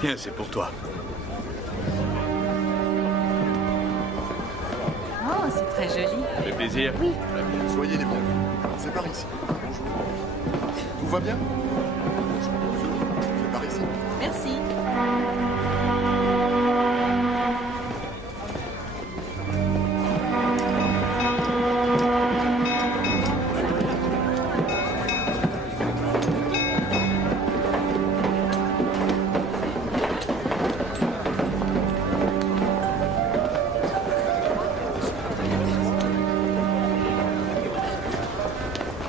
Tiens, c'est pour toi. Oh, c'est très joli. Ça fait plaisir. Oui. Très bien, soyez les bienvenus. C'est par ici. Bonjour. Tout va bien? C'est par ici. Merci.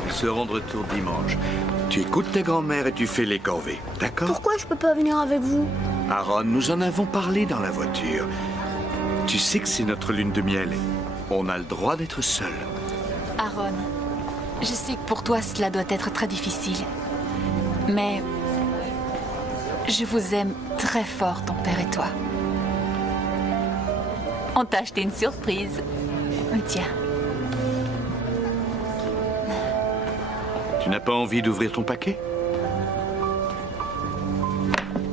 Nous serons de retour dimanche. Tu écoutes ta grand-mère et tu fais les corvées, d'accord? Pourquoi je peux pas venir avec vous? Aaron, nous en avons parlé dans la voiture. Tu sais que c'est notre lune de miel. On a le droit d'être seuls. Aaron, je sais que pour toi cela doit être très difficile. Mais je vous aime très fort, ton père et toi. On t'a acheté une surprise. Tiens. Tu n'as pas envie d'ouvrir ton paquet?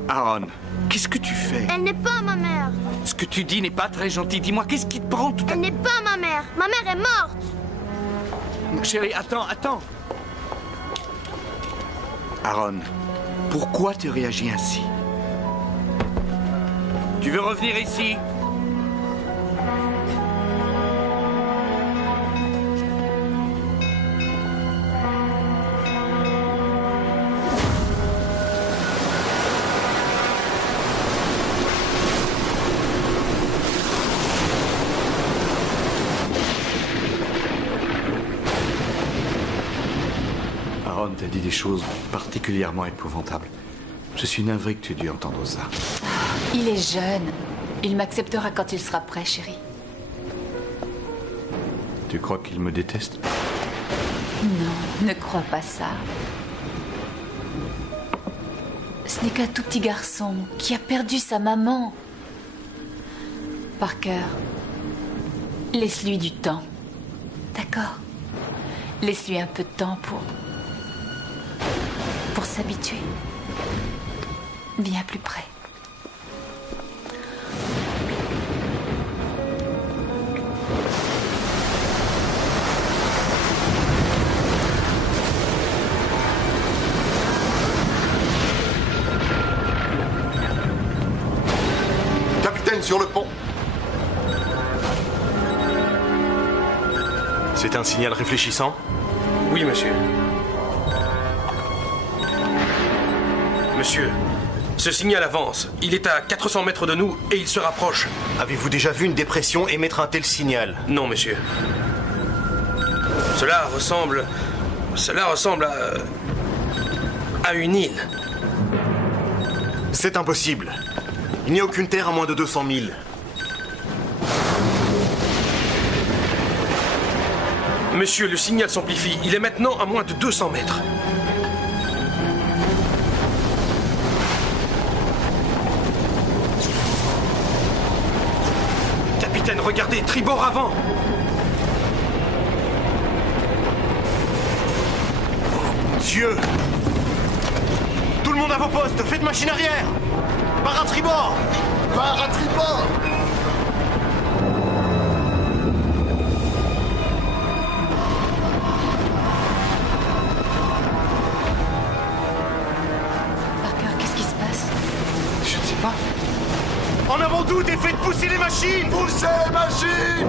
Aaron, qu'est-ce que tu fais? Elle n'est pas ma mère. Ce que tu dis n'est pas très gentil. Dis-moi, qu'est-ce qui te prend tout à... Elle n'est pas ma mère. Ma mère est morte. Chérie, attends. Aaron, pourquoi tu réagis ainsi? Tu veux revenir ici? Aaron t'a dit des choses particulièrement épouvantables. Je suis navré que tu aies dû entendre ça. Il est jeune. Il m'acceptera quand il sera prêt, chérie. Tu crois qu'il me déteste? Non, ne crois pas ça. Ce n'est qu'un tout petit garçon qui a perdu sa maman. Parker, laisse-lui du temps. D'accord? Laisse-lui un peu de temps pour s'habituer. Viens plus près. Capitaine, sur le pont. C'est un signal réfléchissant? Oui, monsieur. Monsieur, ce signal avance. Il est à 400 mètres de nous et il se rapproche. Avez-vous déjà vu une dépression émettre un tel signal? Non, monsieur. Cela ressemble à une île. C'est impossible. Il n'y a aucune terre à moins de 200 000. Monsieur, le signal s'amplifie. Il est maintenant à moins de 200 mètres. Capitaine, regardez, tribord avant. Dieu! Tout le monde à vos postes, faites machine arrière! Par à tribord! Par à tribord! Parker, qu'est-ce qui se passe? Je ne sais pas. En avant doute et faites pousser les machines! Poussez les machines!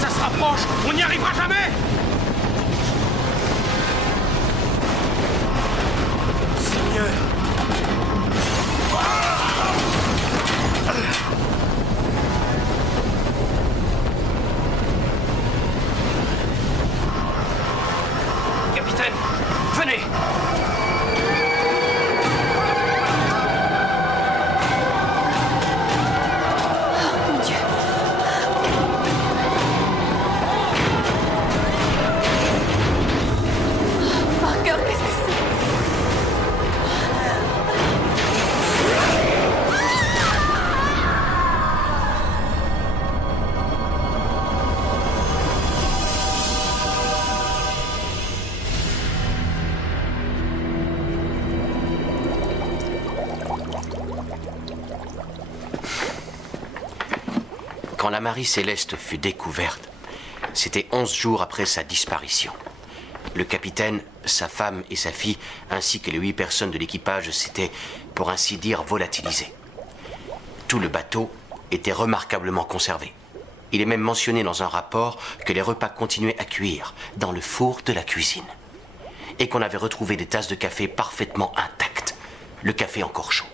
Ça se rapproche. On n'y arrivera jamais. Seigneur. Capitaine, venez. Mon Dieu. Parker, qu'est-ce que c'est? la Marie Céleste fut découverte, c'était 11 jours après sa disparition. Le capitaine, sa femme et sa fille, ainsi que les 8 personnes de l'équipage s'étaient, pour ainsi dire, volatilisés. Tout le bateau était remarquablement conservé. Il est même mentionné dans un rapport que les repas continuaient à cuire dans le four de la cuisine. Et qu'on avait retrouvé des tasses de café parfaitement intactes, le café encore chaud.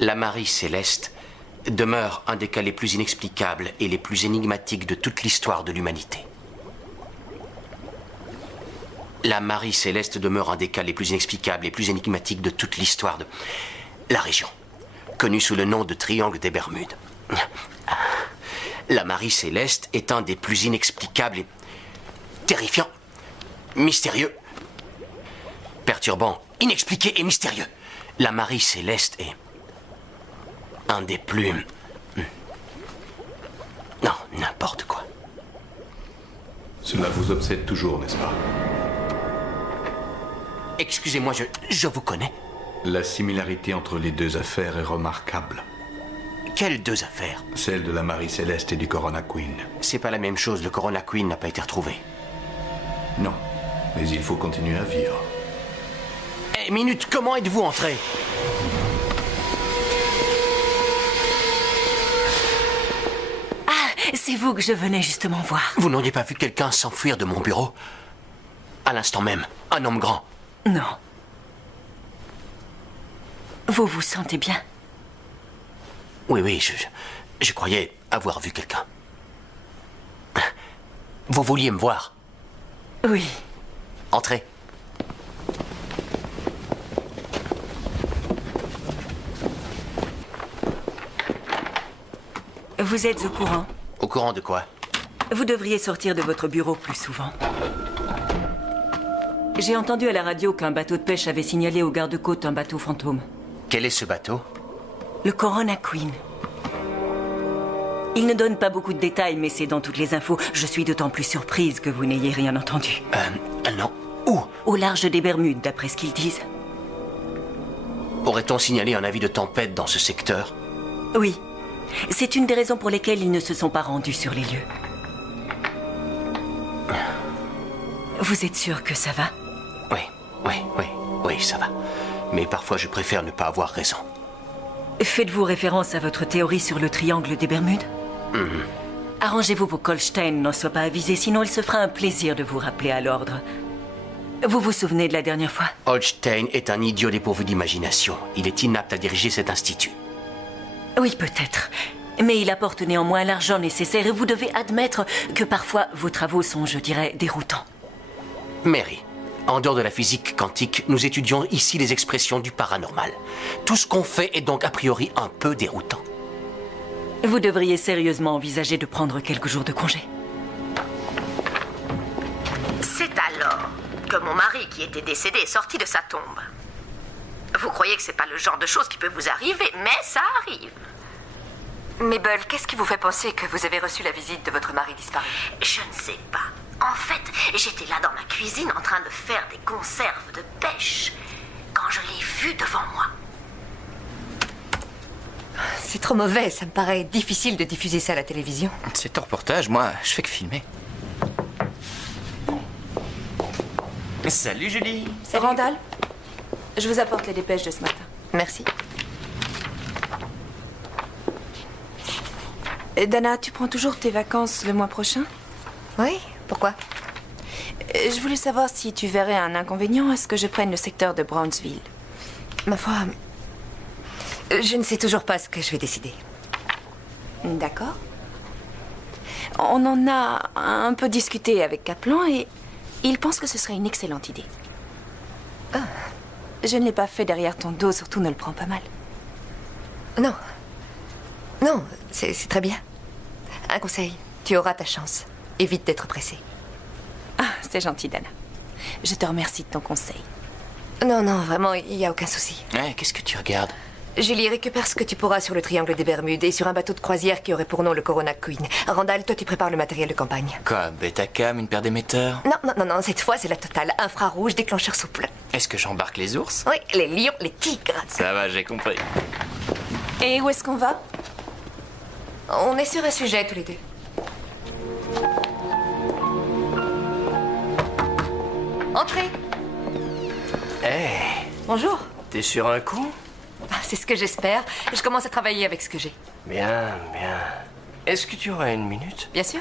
La Marie Céleste demeure un des cas les plus inexplicables et les plus énigmatiques de toute l'histoire de l'humanité. La Marie Céleste demeure un des cas les plus inexplicables et plus énigmatiques de toute l'histoire de la région, connue sous le nom de Triangle des Bermudes. La Marie Céleste est un des plus inexplicables et terrifiants, mystérieux, perturbants, inexpliqués et mystérieux. La Marie Céleste est un des plus... Non, n'importe quoi. Cela vous obsède toujours, n'est-ce pas? Excusez-moi, je vous connais. La similarité entre les deux affaires est remarquable. Quelles 2 affaires? Celle de la Marie Céleste et du Corona Queen. C'est pas la même chose, le Corona Queen n'a pas été retrouvé. Non, mais il faut continuer à vivre. Eh, minute, comment êtes-vous entré? Ah, c'est vous que je venais justement voir. Vous n'auriez pas vu quelqu'un s'enfuir de mon bureau? À l'instant même, un homme grand. Non. Vous vous sentez bien? Oui, je croyais avoir vu quelqu'un. Vous vouliez me voir? Oui. Entrez. Vous êtes au courant? Au courant de quoi? Vous devriez sortir de votre bureau plus souvent. J'ai entendu à la radio qu'un bateau de pêche avait signalé aux gardes-côtes un bateau fantôme. Quel est ce bateau? Le Corona Queen. Il ne donne pas beaucoup de détails, mais c'est dans toutes les infos. Je suis d'autant plus surprise que vous n'ayez rien entendu. Non. Où? Au large des Bermudes, d'après ce qu'ils disent. Aurait-on signalé un avis de tempête dans ce secteur? Oui. C'est une des raisons pour lesquelles ils ne se sont pas rendus sur les lieux. Vous êtes sûr que ça va? Oui, ça va. Mais parfois, je préfère ne pas avoir raison. Faites-vous référence à votre théorie sur le triangle des Bermudes? Arrangez-vous pour qu'Holstein n'en soit pas avisé, sinon il se fera un plaisir de vous rappeler à l'ordre. Vous vous souvenez de la dernière fois? Holstein est un idiot dépourvu d'imagination. Il est inapte à diriger cet institut. Oui, peut-être. Mais il apporte néanmoins l'argent nécessaire et vous devez admettre que parfois vos travaux sont, je dirais, déroutants. Mary, en dehors de la physique quantique, nous étudions ici les expressions du paranormal. Tout ce qu'on fait est donc a priori un peu déroutant. Vous devriez sérieusement envisager de prendre quelques jours de congé. C'est alors que mon mari, qui était décédé, est sorti de sa tombe. Vous croyez que c'est pas le genre de choses qui peut vous arriver, mais ça arrive. Mabel, qu'est-ce qui vous fait penser que vous avez reçu la visite de votre mari disparu? Je ne sais pas. En fait, j'étais là dans ma cuisine en train de faire des conserves de pêche quand je l'ai vu devant moi. C'est trop mauvais, ça me paraît difficile de diffuser ça à la télévision. C'est un reportage, moi, je fais que filmer. Salut Julie. C'est Randall. Je vous apporte les dépêches de ce matin. Merci. Dana, tu prends toujours tes vacances le mois prochain? Oui, pourquoi? Je voulais savoir si tu verrais un inconvénient à ce que je prenne le secteur de Brownsville. Ma foi, je ne sais toujours pas ce que je vais décider. D'accord. On en a un peu discuté avec Kaplan et il pense que ce serait une excellente idée. Ah. Je ne l'ai pas fait derrière ton dos, surtout ne le prends pas mal. Non. Non, c'est très bien. Un conseil, tu auras ta chance. Évite d'être pressée. Ah, c'est gentil, Dana. Je te remercie de ton conseil. Non, vraiment, il n'y a aucun souci. Ouais, qu'est-ce que tu regardes? Julie, récupère ce que tu pourras sur le triangle des Bermudes et sur un bateau de croisière qui aurait pour nom le Corona Queen. Randall, toi, tu prépares le matériel de campagne. Quoi, Betacam, une paire d'émetteurs? Non, cette fois, c'est la totale. Infrarouge, déclencheur souple. Est-ce que j'embarque les ours? Oui, les lions, les tigres. Ça va, j'ai compris. Et où est-ce qu'on va? On est sur un sujet tous les deux. Entrez. Hé, Bonjour. t'es sur un coup? Ah, c'est ce que j'espère. Je commence à travailler avec ce que j'ai. Bien, bien. Est-ce que tu aurais une minute? Bien sûr.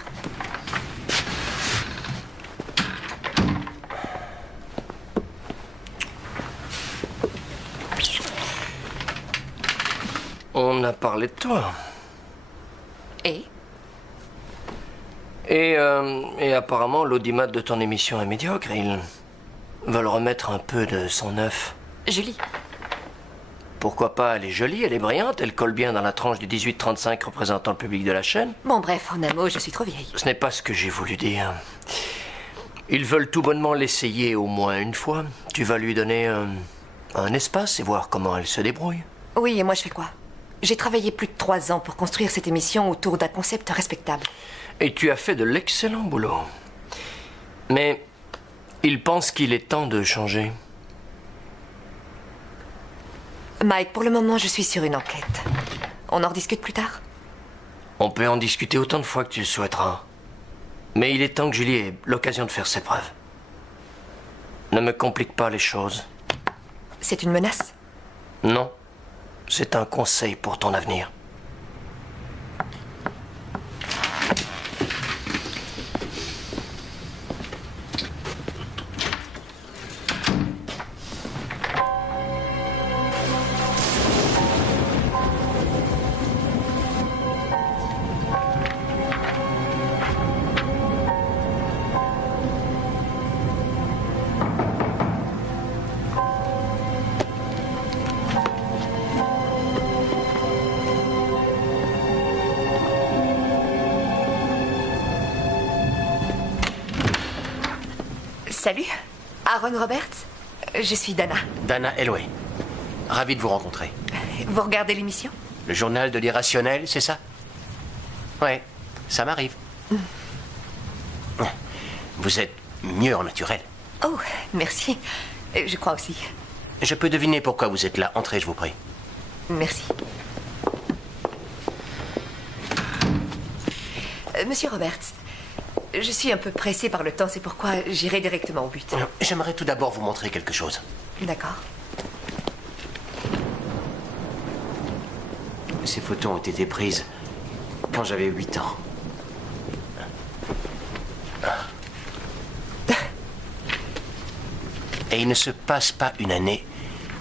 On a parlé de toi. Et Et apparemment, l'audimat de ton émission est médiocre. Ils veulent remettre un peu de sang neuf. Julie. Pourquoi pas? Elle est jolie, elle est brillante, elle colle bien dans la tranche du 18-35 représentant le public de la chaîne. Bon, bref, en un mot, je suis trop vieille. Ce n'est pas ce que j'ai voulu dire. Ils veulent tout bonnement l'essayer au moins une fois. Tu vas lui donner un espace et voir comment elle se débrouille. Oui, et moi je fais quoi? J'ai travaillé plus de 3 ans pour construire cette émission autour d'un concept respectable. Et tu as fait de l'excellent boulot. Mais ils pensent qu'il est temps de changer. Mike, pour le moment, je suis sur une enquête. On en rediscute plus tard? On peut en discuter autant de fois que tu le souhaiteras. Mais il est temps que Julie ait l'occasion de faire ses preuves. Ne me complique pas les choses. C'est une menace? Non. C'est un conseil pour ton avenir. Salut, Aaron Roberts. Je suis Dana. Dana Elway. Ravi de vous rencontrer. Vous regardez l'émission? Le journal de l'irrationnel, c'est ça? Ouais, ça m'arrive. Vous êtes mieux en naturel. Oh, merci. Je crois aussi. Je peux deviner pourquoi vous êtes là. Entrez, je vous prie. Merci. Monsieur Roberts, je suis un peu pressée par le temps, c'est pourquoi j'irai directement au but. J'aimerais tout d'abord vous montrer quelque chose. D'accord. Ces photos ont été prises quand j'avais 8 ans. Et il ne se passe pas une année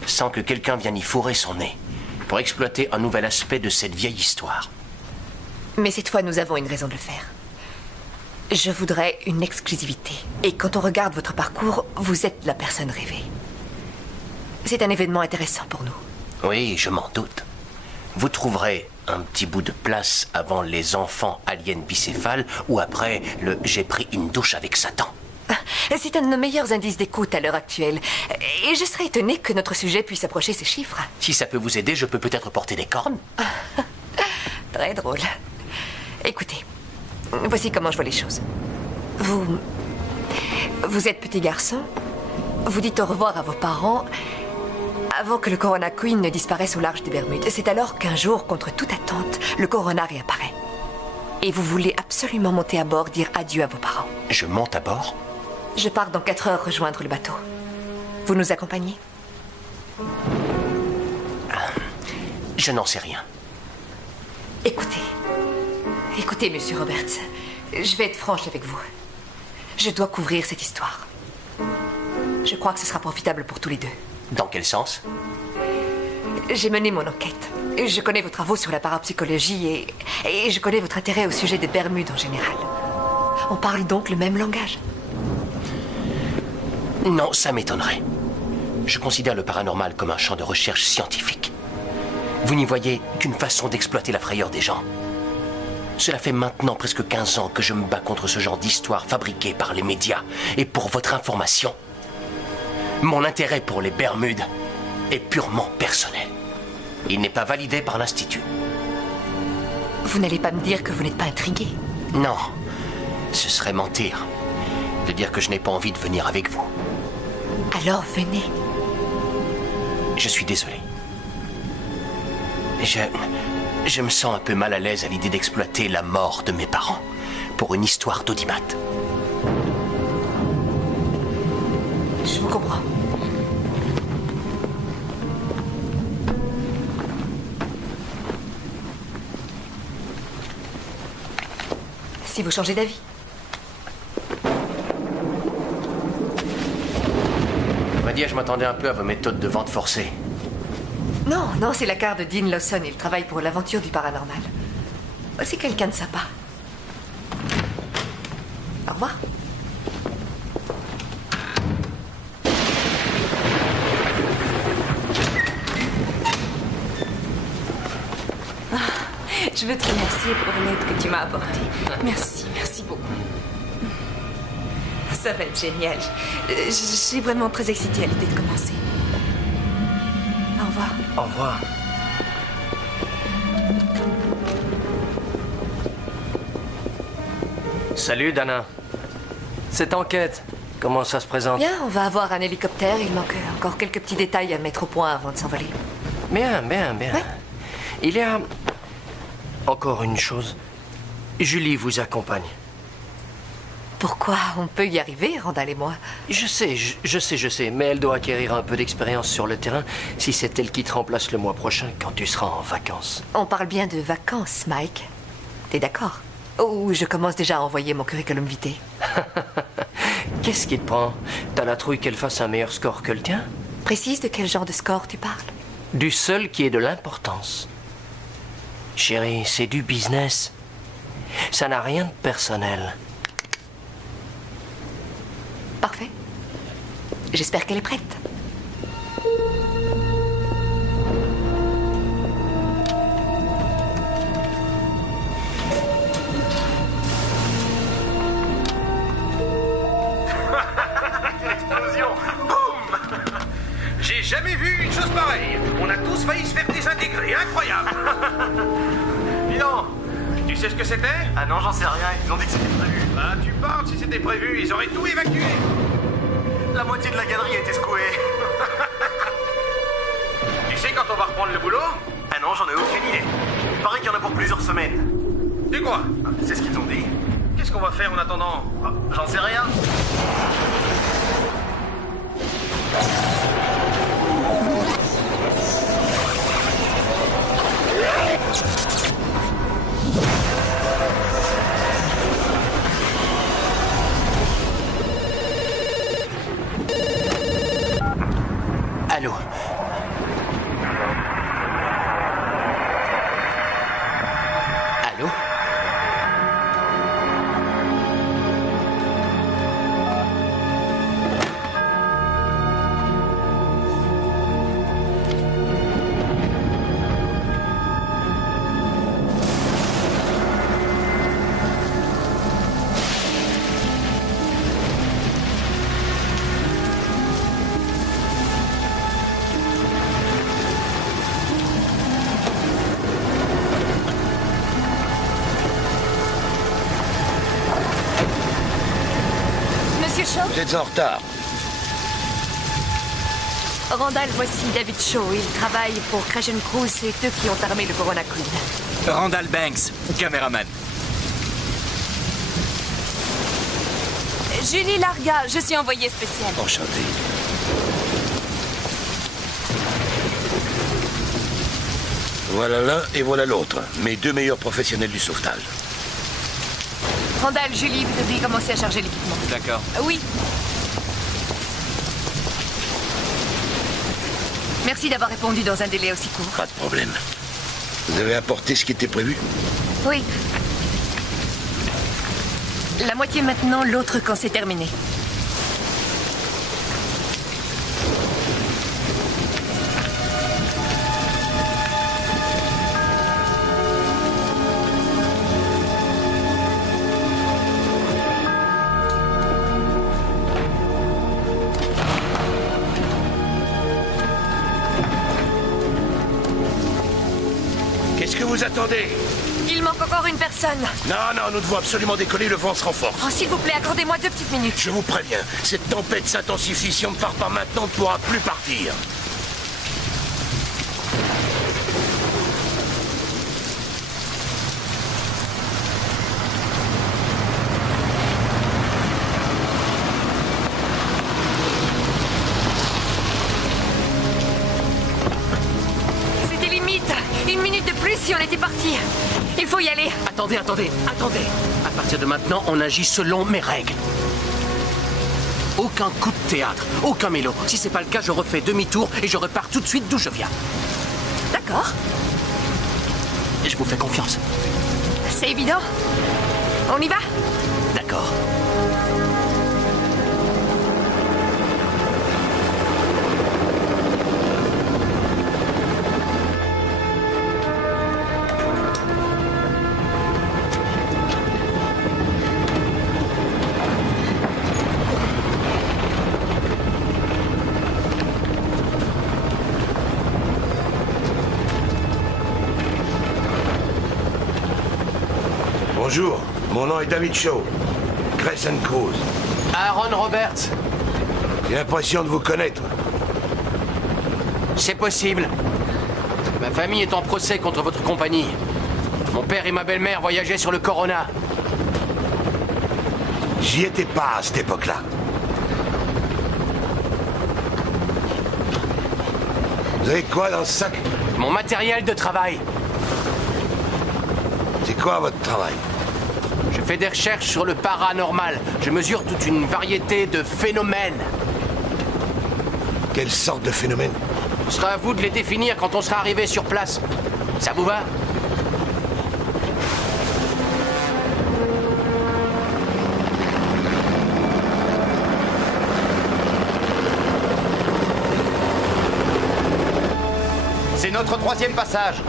sans que quelqu'un vienne y fourrer son nez pour exploiter un nouvel aspect de cette vieille histoire. Mais cette fois, nous avons une raison de le faire. Je voudrais une exclusivité. Et quand on regarde votre parcours, vous êtes la personne rêvée. C'est un événement intéressant pour nous. Oui, je m'en doute. Vous trouverez un petit bout de place avant les enfants aliens bicéphales ou après le « j'ai pris une douche avec Satan ». C'est un de nos meilleurs indices d'écoute à l'heure actuelle. Et je serais étonnée que notre sujet puisse approcher ces chiffres. Si ça peut vous aider, je peux peut-être porter des cornes. Très drôle. Écoutez, voici comment je vois les choses. Vous êtes petit garçon. Vous dites au revoir à vos parents avant que le Corona Queen ne disparaisse au large des Bermudes. C'est alors qu'un jour, contre toute attente, le Corona réapparaît. Et vous voulez absolument monter à bord, dire adieu à vos parents. Je monte à bord? Je pars dans 4 heures rejoindre le bateau. Vous nous accompagnez? Je n'en sais rien. Écoutez, monsieur Roberts, je vais être franche avec vous. Je dois couvrir cette histoire. Je crois que ce sera profitable pour tous les deux. Dans quel sens? J'ai mené mon enquête. Je connais vos travaux sur la parapsychologie et je connais votre intérêt au sujet des Bermudes en général. On parle donc le même langage? Non, ça m'étonnerait. Je considère le paranormal comme un champ de recherche scientifique. Vous n'y voyez qu'une façon d'exploiter la frayeur des gens. Cela fait maintenant presque 15 ans que je me bats contre ce genre d'histoire fabriquée par les médias. Et pour votre information, mon intérêt pour les Bermudes est purement personnel. Il n'est pas validé par l'Institut. Vous n'allez pas me dire que vous n'êtes pas intrigué? Non, ce serait mentir de dire que je n'ai pas envie de venir avec vous. Alors venez. Je me sens un peu mal à l'aise à l'idée d'exploiter la mort de mes parents pour une histoire d'audimat. Je vous comprends. Si vous changez d'avis. On va dire, je m'attendais un peu à vos méthodes de vente forcée. Non, non, c'est la carte de Dean Lawson. Il travaille pour l'aventure du paranormal. C'est quelqu'un de sympa. Au revoir. Je veux te remercier pour l'aide que tu m'as apportée. Merci, merci beaucoup. Ça va être génial. Je suis vraiment très excitée à l'idée de commencer. Au revoir. Au revoir. Salut, Dana. Cette enquête, comment ça se présente? Bien, on va avoir un hélicoptère. Il manque encore quelques petits détails à mettre au point avant de s'envoler. Bien, bien, bien. Ouais. Il y a encore une chose. Julie vous accompagne. Pourquoi? On peut y arriver, Randall et moi. Je sais, mais elle doit acquérir un peu d'expérience sur le terrain si c'est elle qui te remplace le mois prochain quand tu seras en vacances. On parle bien de vacances, Mike. T'es d'accord? Oh, je commence déjà à envoyer mon curriculum vitae. Qu'est-ce qui te prend? T'as la trouille qu'elle fasse un meilleur score que le tien? Précise de quel genre de score tu parles? Du seul qui est de l'importance. Chérie, c'est du business. Ça n'a rien de personnel. Parfait. J'espère qu'elle est prête. Quelle explosion! Boum! J'ai jamais vu une chose pareille. On a tous failli se faire désintégrer. Incroyable. Dis donc, tu sais ce que c'était? Ah non, j'en sais rien, ils ont dit que c'était prévu. Bah, tu parles, si c'était prévu, ils auraient tout évacué. La moitié de la galerie a été secouée. Tu sais quand on va reprendre le boulot? Ah non, j'en ai aucune idée. Il paraît qu'il y en a pour plusieurs semaines. Tu quoi? C'est ce qu'ils ont dit. Qu'est-ce qu'on va faire en attendant? Ah, j'en sais rien. Allô? Allô? Monsieur Shaw? Vous êtes en retard. Randall, voici David Shaw. Il travaille pour Crash & Crew. C'est eux qui ont armé le Corona Queen. Randall Banks, caméraman. Julie Larga, je suis envoyée spéciale. Enchanté. Voilà l'un et voilà l'autre. Mes deux meilleurs professionnels du sauvetage. Randall, Julie, vous devriez commencer à charger l'équipement. D'accord. Oui. Merci d'avoir répondu dans un délai aussi court. Pas de problème. Vous avez apporté ce qui était prévu? Oui. La moitié maintenant, l'autre quand c'est terminé. Qu'est-ce que vous attendez? Il manque encore une personne. Non, non, nous devons absolument décoller, le vent se renforce. Oh, s'il vous plaît, accordez-moi 2 petites minutes. Je vous préviens, cette tempête s'intensifie. Si on ne part pas maintenant, on ne pourra plus partir. si on était parti. Il faut y aller. Attendez. À partir de maintenant, on agit selon mes règles. Aucun coup de théâtre, aucun mélo. Si c'est pas le cas, je refais demi-tour et je repars tout de suite d'où je viens. D'accord. Et je vous fais confiance. C'est évident. On y va? D'accord. Bonjour, mon nom est David Shaw. Crescent Cruise. Aaron Roberts. J'ai l'impression de vous connaître. C'est possible. Ma famille est en procès contre votre compagnie. Mon père et ma belle-mère voyageaient sur le Corona. J'y étais pas à cette époque-là. Vous avez quoi dans ce sac? Mon matériel de travail. C'est quoi votre travail? Je fais des recherches sur le paranormal. Je mesure toute une variété de phénomènes. Quelle sorte de phénomène? Ce sera à vous de les définir quand on sera arrivé sur place. Ça vous va? C'est notre 3e passage.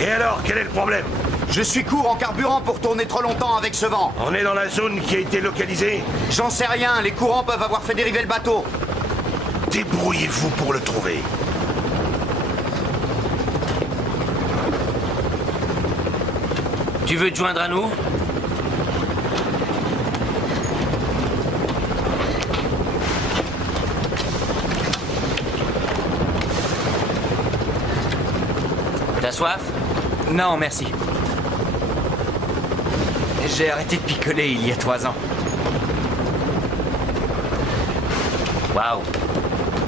Et alors, quel est le problème? Je suis court en carburant pour tourner trop longtemps avec ce vent. On est dans la zone qui a été localisée? J'en sais rien, les courants peuvent avoir fait dériver le bateau. Débrouillez-vous pour le trouver. Tu veux te joindre à nous? T'as soif? Non, merci. J'ai arrêté de picoler il y a 3 ans. Waouh.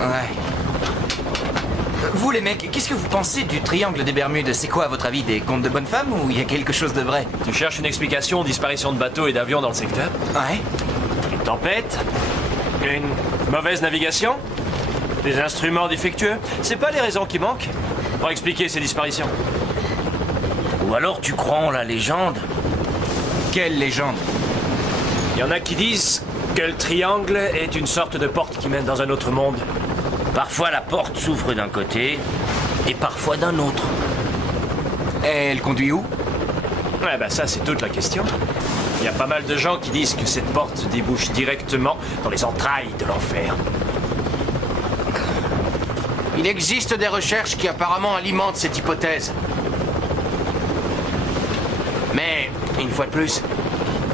Ouais. Vous les mecs, qu'est-ce que vous pensez du triangle des Bermudes? C'est quoi à votre avis, des contes de bonne femme ou il y a quelque chose de vrai? Tu cherches une explication aux disparitions de bateaux et d'avions dans le secteur? Ouais. Une tempête? Une mauvaise navigation? Des instruments défectueux? C'est pas les raisons qui manquent pour expliquer ces disparitions. Ou alors tu crois en la légende? Quelle légende? Il y en a qui disent que le triangle est une sorte de porte qui mène dans un autre monde. Parfois la porte s'ouvre d'un côté et parfois d'un autre. Et elle conduit où? Ouais, bah ça c'est toute la question. Il y a pas mal de gens qui disent que cette porte débouche directement dans les entrailles de l'enfer. Il existe des recherches qui apparemment alimentent cette hypothèse. Mais, une fois de plus,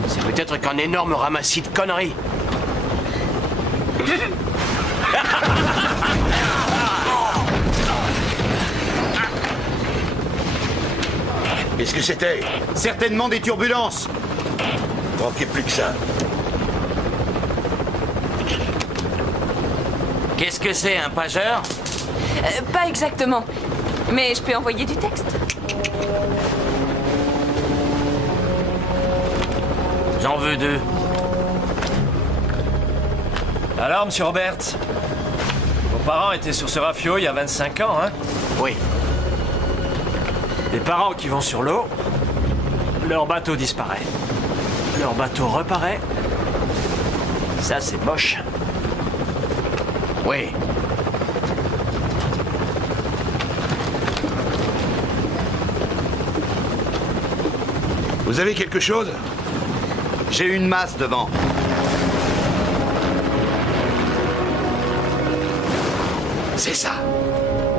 c'est peut-être qu'un énorme ramassis de conneries. Qu'est-ce que c'était? Certainement des turbulences. Manquait plus que ça. Qu'est-ce que c'est, un pageur? Pas exactement. Mais je peux envoyer du texte. J'en veux 2. Alors, monsieur Roberts, vos parents étaient sur ce rafio il y a 25 ans, hein? Oui. Des parents qui vont sur l'eau, leur bateau disparaît. Leur bateau reparaît. Ça, c'est moche. Oui. Vous avez quelque chose? J'ai une masse devant. C'est ça.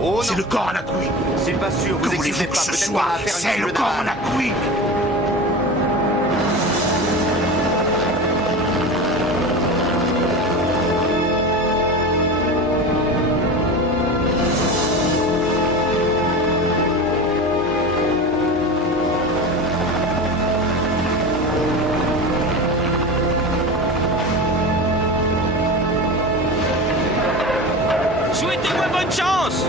Oh c'est le Corona Queen. C'est pas sûr, vous excitez pas. Ce soir, c'est le Corona Queen. Souhaitez-moi bonne chance!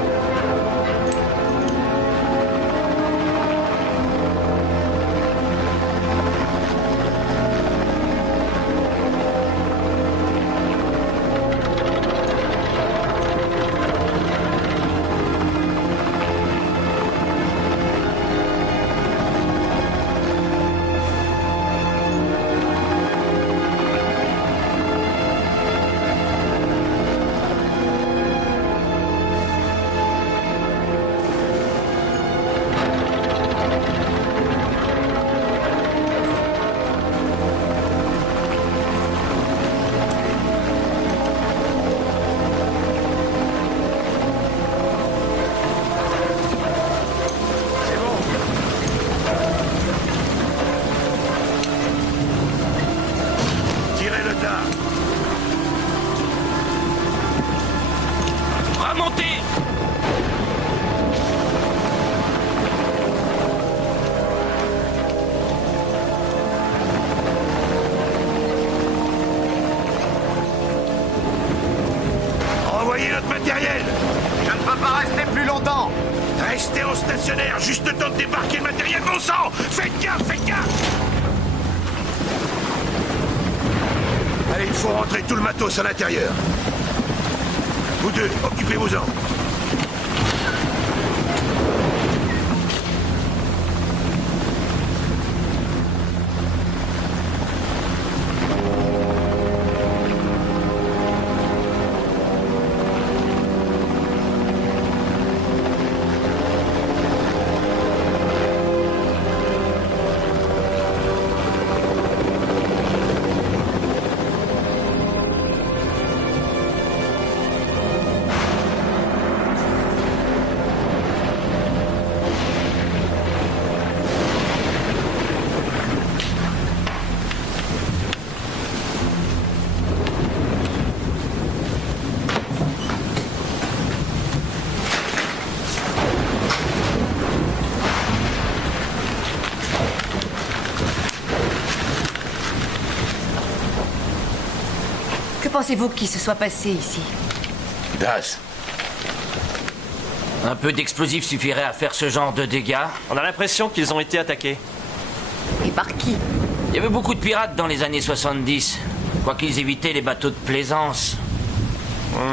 bâtard! Remontez! Envoyez notre matériel! Je ne peux pas rester plus longtemps! Restez en stationnaire, juste le temps de débarquer le matériel, bon sang! Faites gaffe, faites gaffe! Allez, il faut rentrer tout le matos à l'intérieur. Vous deux, occupez-vous-en. Que pensez-vous qu'il se soit passé ici? Das. Un peu d'explosif suffirait à faire ce genre de dégâts. On a l'impression qu'ils ont été attaqués. Et par qui? Il y avait beaucoup de pirates dans les années 70. Quoi qu'ils évitaient les bateaux de plaisance.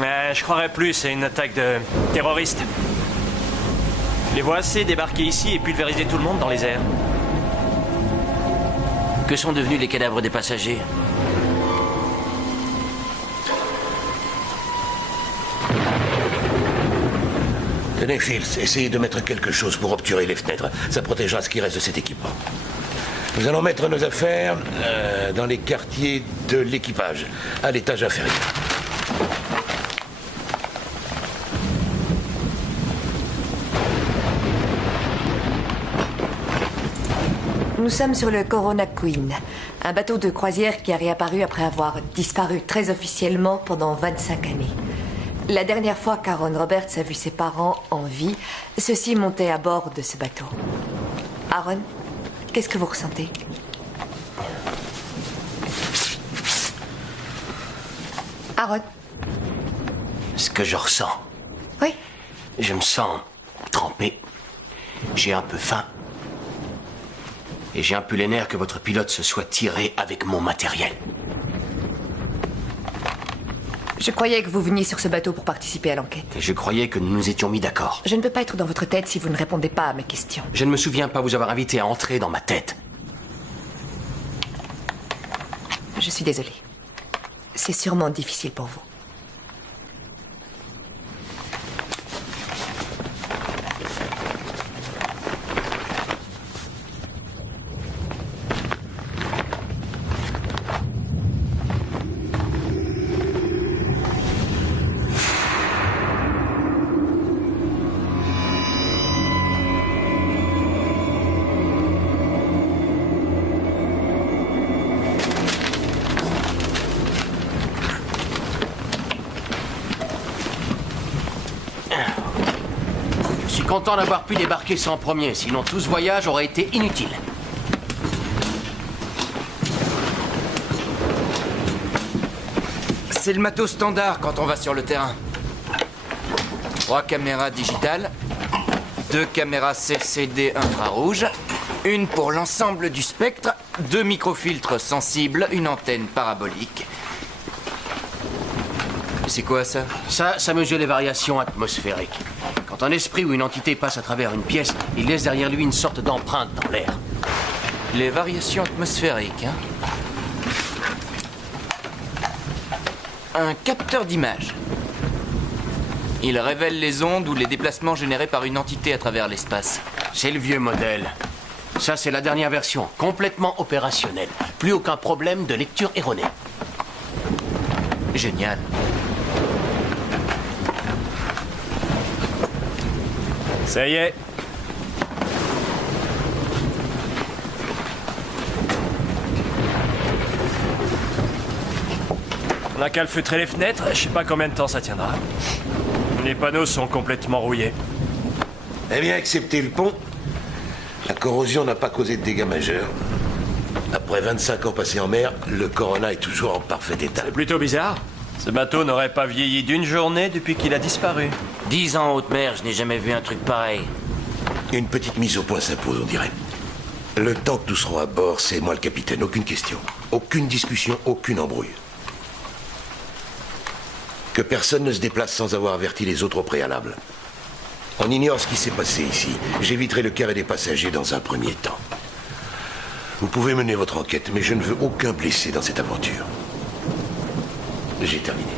Mais je croirais plus, c'est une attaque de terroristes. Je les vois assez débarquer ici et pulvériser tout le monde dans les airs. Que sont devenus les cadavres des passagers? Tenez, Fields, essayez de mettre quelque chose pour obturer les fenêtres. Ça protégera ce qui reste de cet équipement. Nous allons mettre nos affaires dans les quartiers de l'équipage, à l'étage inférieur. Nous sommes sur le Corona Queen, un bateau de croisière qui a réapparu après avoir disparu très officiellement pendant 25 années. La dernière fois qu'Aaron Roberts a vu ses parents en vie, ceux-ci montaient à bord de ce bateau. Aaron, qu'est-ce que vous ressentez? Aaron? Ce que je ressens. Oui. Je me sens trempé. J'ai un peu faim. Et j'ai un peu les nerfs que votre pilote se soit tiré avec mon matériel. Je croyais que vous veniez sur ce bateau pour participer à l'enquête. Et je croyais que nous nous étions mis d'accord. Je ne peux pas être dans votre tête si vous ne répondez pas à mes questions. Je ne me souviens pas vous avoir invité à entrer dans ma tête. Je suis désolée. C'est sûrement difficile pour vous. Content d'avoir pu débarquer sans premier, sinon tout ce voyage aurait été inutile. C'est le matos standard quand on va sur le terrain. 3 caméras digitales, 2 caméras CCD infrarouge, une pour l'ensemble du spectre, 2 microfiltres sensibles, une antenne parabolique. C'est quoi ça? Ça mesure les variations atmosphériques. Quand un esprit ou une entité passe à travers une pièce, il laisse derrière lui une sorte d'empreinte dans l'air. Les variations atmosphériques, hein? Un capteur d'image. Il révèle les ondes ou les déplacements générés par une entité à travers l'espace. C'est le vieux modèle. Ça, c'est la dernière version, complètement opérationnelle. Plus aucun problème de lecture erronée. Génial. Ça y est. On n'a qu'à le feutrer les fenêtres, je sais pas combien de temps ça tiendra. Les panneaux sont complètement rouillés. Eh bien, excepté le pont, la corrosion n'a pas causé de dégâts majeurs. Après 25 ans passés en mer, le Corona est toujours en parfait état. C'est plutôt bizarre. Ce bateau n'aurait pas vieilli d'une journée depuis qu'il a disparu. 10 ans en haute mer, je n'ai jamais vu un truc pareil. Une petite mise au point s'impose, on dirait. Le temps que nous serons à bord, c'est moi le capitaine, aucune question. Aucune discussion, aucune embrouille. Que personne ne se déplace sans avoir averti les autres au préalable. On ignore ce qui s'est passé ici. J'éviterai le carré des passagers dans un premier temps. Vous pouvez mener votre enquête, mais je ne veux aucun blessé dans cette aventure. J'ai terminé.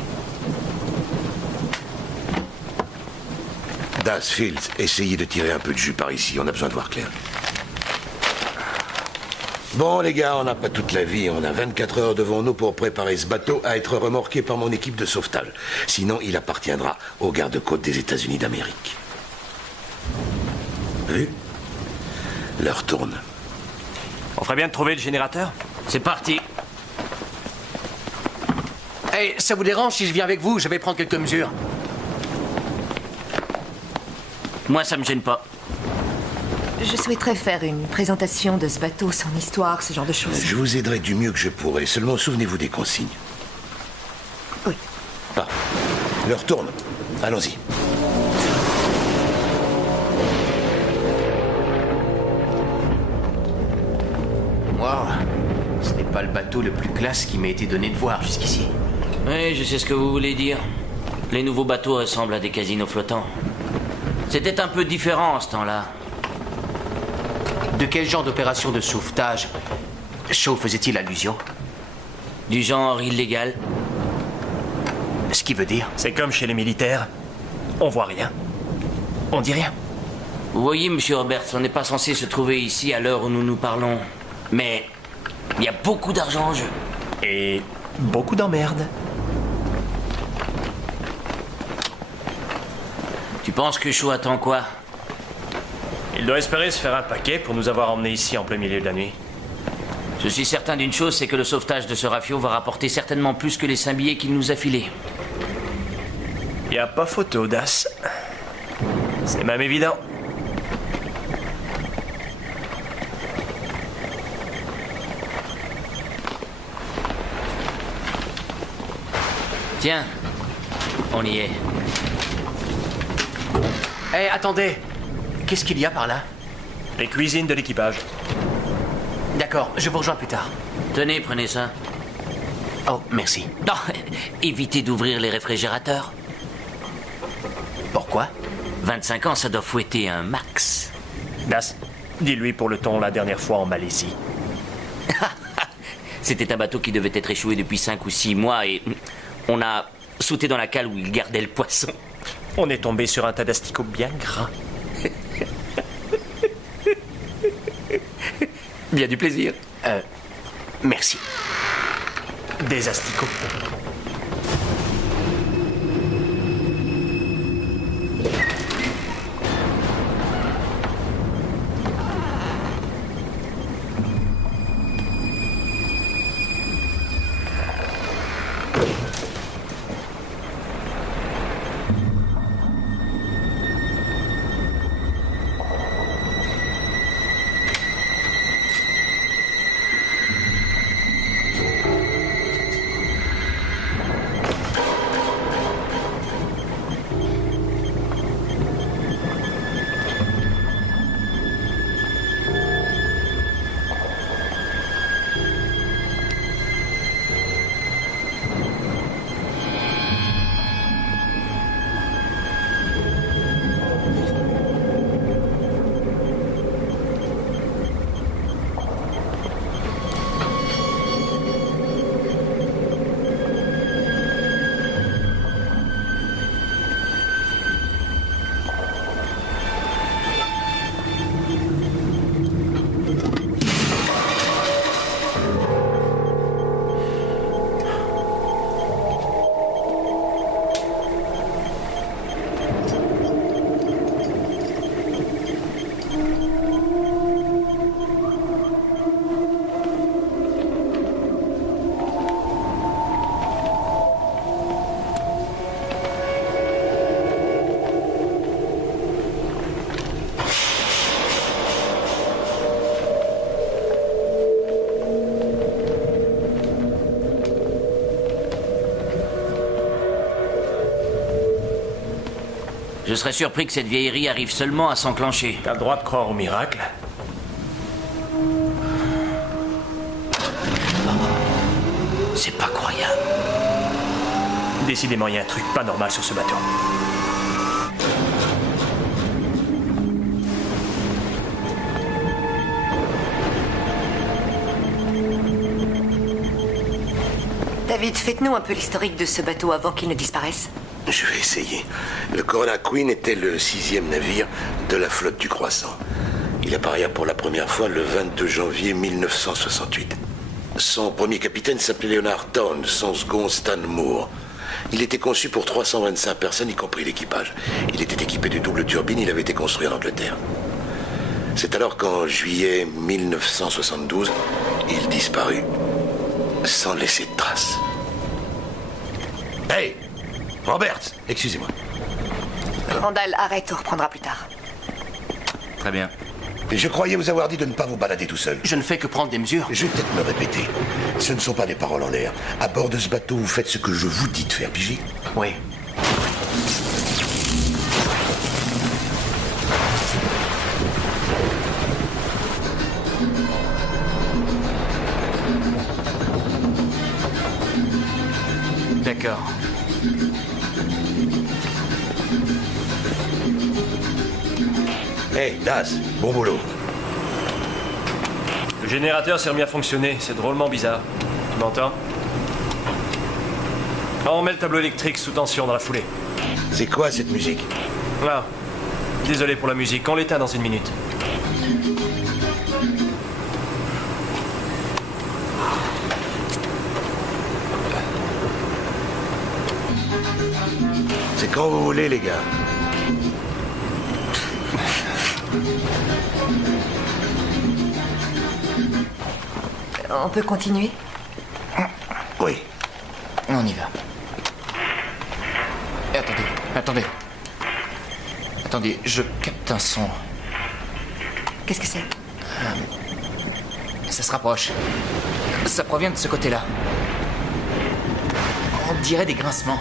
Das, Fields, essayez de tirer un peu de jus par ici, on a besoin de voir clair. Bon les gars, on n'a pas toute la vie, on a 24 heures devant nous pour préparer ce bateau à être remorqué par mon équipe de sauvetage. Sinon, il appartiendra aux gardes-côtes des États-Unis d'Amérique. Vu? L'heure tourne. On ferait bien de trouver le générateur. C'est parti. Hey, ça vous dérange si je viens avec vous? Je vais prendre quelques mesures. Moi, ça me gêne pas. Je souhaiterais faire une présentation de ce bateau, son histoire, ce genre de choses. Je vous aiderai du mieux que je pourrai, seulement souvenez-vous des consignes. Oui. Parfait. L'heure tourne. Allons-y. Wow. Ce n'est pas le bateau le plus classe qui m'a été donné de voir jusqu'ici. Oui, je sais ce que vous voulez dire. Les nouveaux bateaux ressemblent à des casinos flottants. C'était un peu différent en ce temps-là. De quel genre d'opération de sauvetage Shaw faisait-il allusion? Du genre illégal. Ce qui veut dire? C'est comme chez les militaires. On voit rien. On dit rien. Vous voyez, monsieur Roberts, on n'est pas censé se trouver ici à l'heure où nous nous parlons. Mais il y a beaucoup d'argent en jeu. Et beaucoup d'emmerdes. Tu penses que Shaw attend quoi? Il doit espérer se faire un paquet pour nous avoir emmenés ici en plein milieu de la nuit. Je suis certain d'une chose, c'est que le sauvetage de ce rafio va rapporter certainement plus que les 5 billets qu'il nous a filés. Y a pas photo, Das. C'est même évident. Tiens, on y est. Hé, attendez. Qu'est-ce qu'il y a par là? Les cuisines de l'équipage. D'accord, je vous rejoins plus tard. Tenez, prenez ça. Oh, merci. Non, évitez d'ouvrir les réfrigérateurs. Pourquoi? 25 ans, ça doit fouetter un max. Das, dis-lui pour le ton la dernière fois en Malaisie. C'était un bateau qui devait être échoué depuis 5 ou 6 mois et on a sauté dans la cale où il gardait le poisson. On est tombé sur un tas d'asticots bien gras. Bien du plaisir. Merci. Des asticots. Je serais surpris que cette vieillerie arrive seulement à s'enclencher. T'as le droit de croire au miracle. C'est pas croyable. Décidément, il y a un truc pas normal sur ce bateau. David, faites-nous un peu l'historique de ce bateau avant qu'il ne disparaisse. Je vais essayer. Le Corona Queen était le 6e navire de la flotte du Croissant. Il apparaît pour la première fois le 22 janvier 1968. Son premier capitaine s'appelait Leonard Town, son second Stan Moore. Il était conçu pour 325 personnes, y compris l'équipage. Il était équipé de double turbine, il avait été construit en Angleterre. C'est alors qu'en juillet 1972, il disparut, sans laisser de traces. Hey, Robert, excusez-moi. Randall, arrête, on reprendra plus tard. Très bien. Je croyais vous avoir dit de ne pas vous balader tout seul. Je ne fais que prendre des mesures. Je vais peut-être me répéter. Ce ne sont pas des paroles en l'air. À bord de ce bateau, vous faites ce que je vous dis de faire, pigé? Oui. D'accord. Hey, Das, bon boulot. Le générateur s'est remis à fonctionner. C'est drôlement bizarre. Tu m'entends? On met le tableau électrique sous tension dans la foulée. C'est quoi cette musique? Ah, désolé pour la musique. On l'éteint dans une minute. C'est quand vous voulez, les gars. On peut continuer? Oui. On y va. Et attendez. Attendez, je capte un son. Qu'est-ce que c'est? Ça se rapproche. Ça provient de ce côté-là. On dirait des grincements.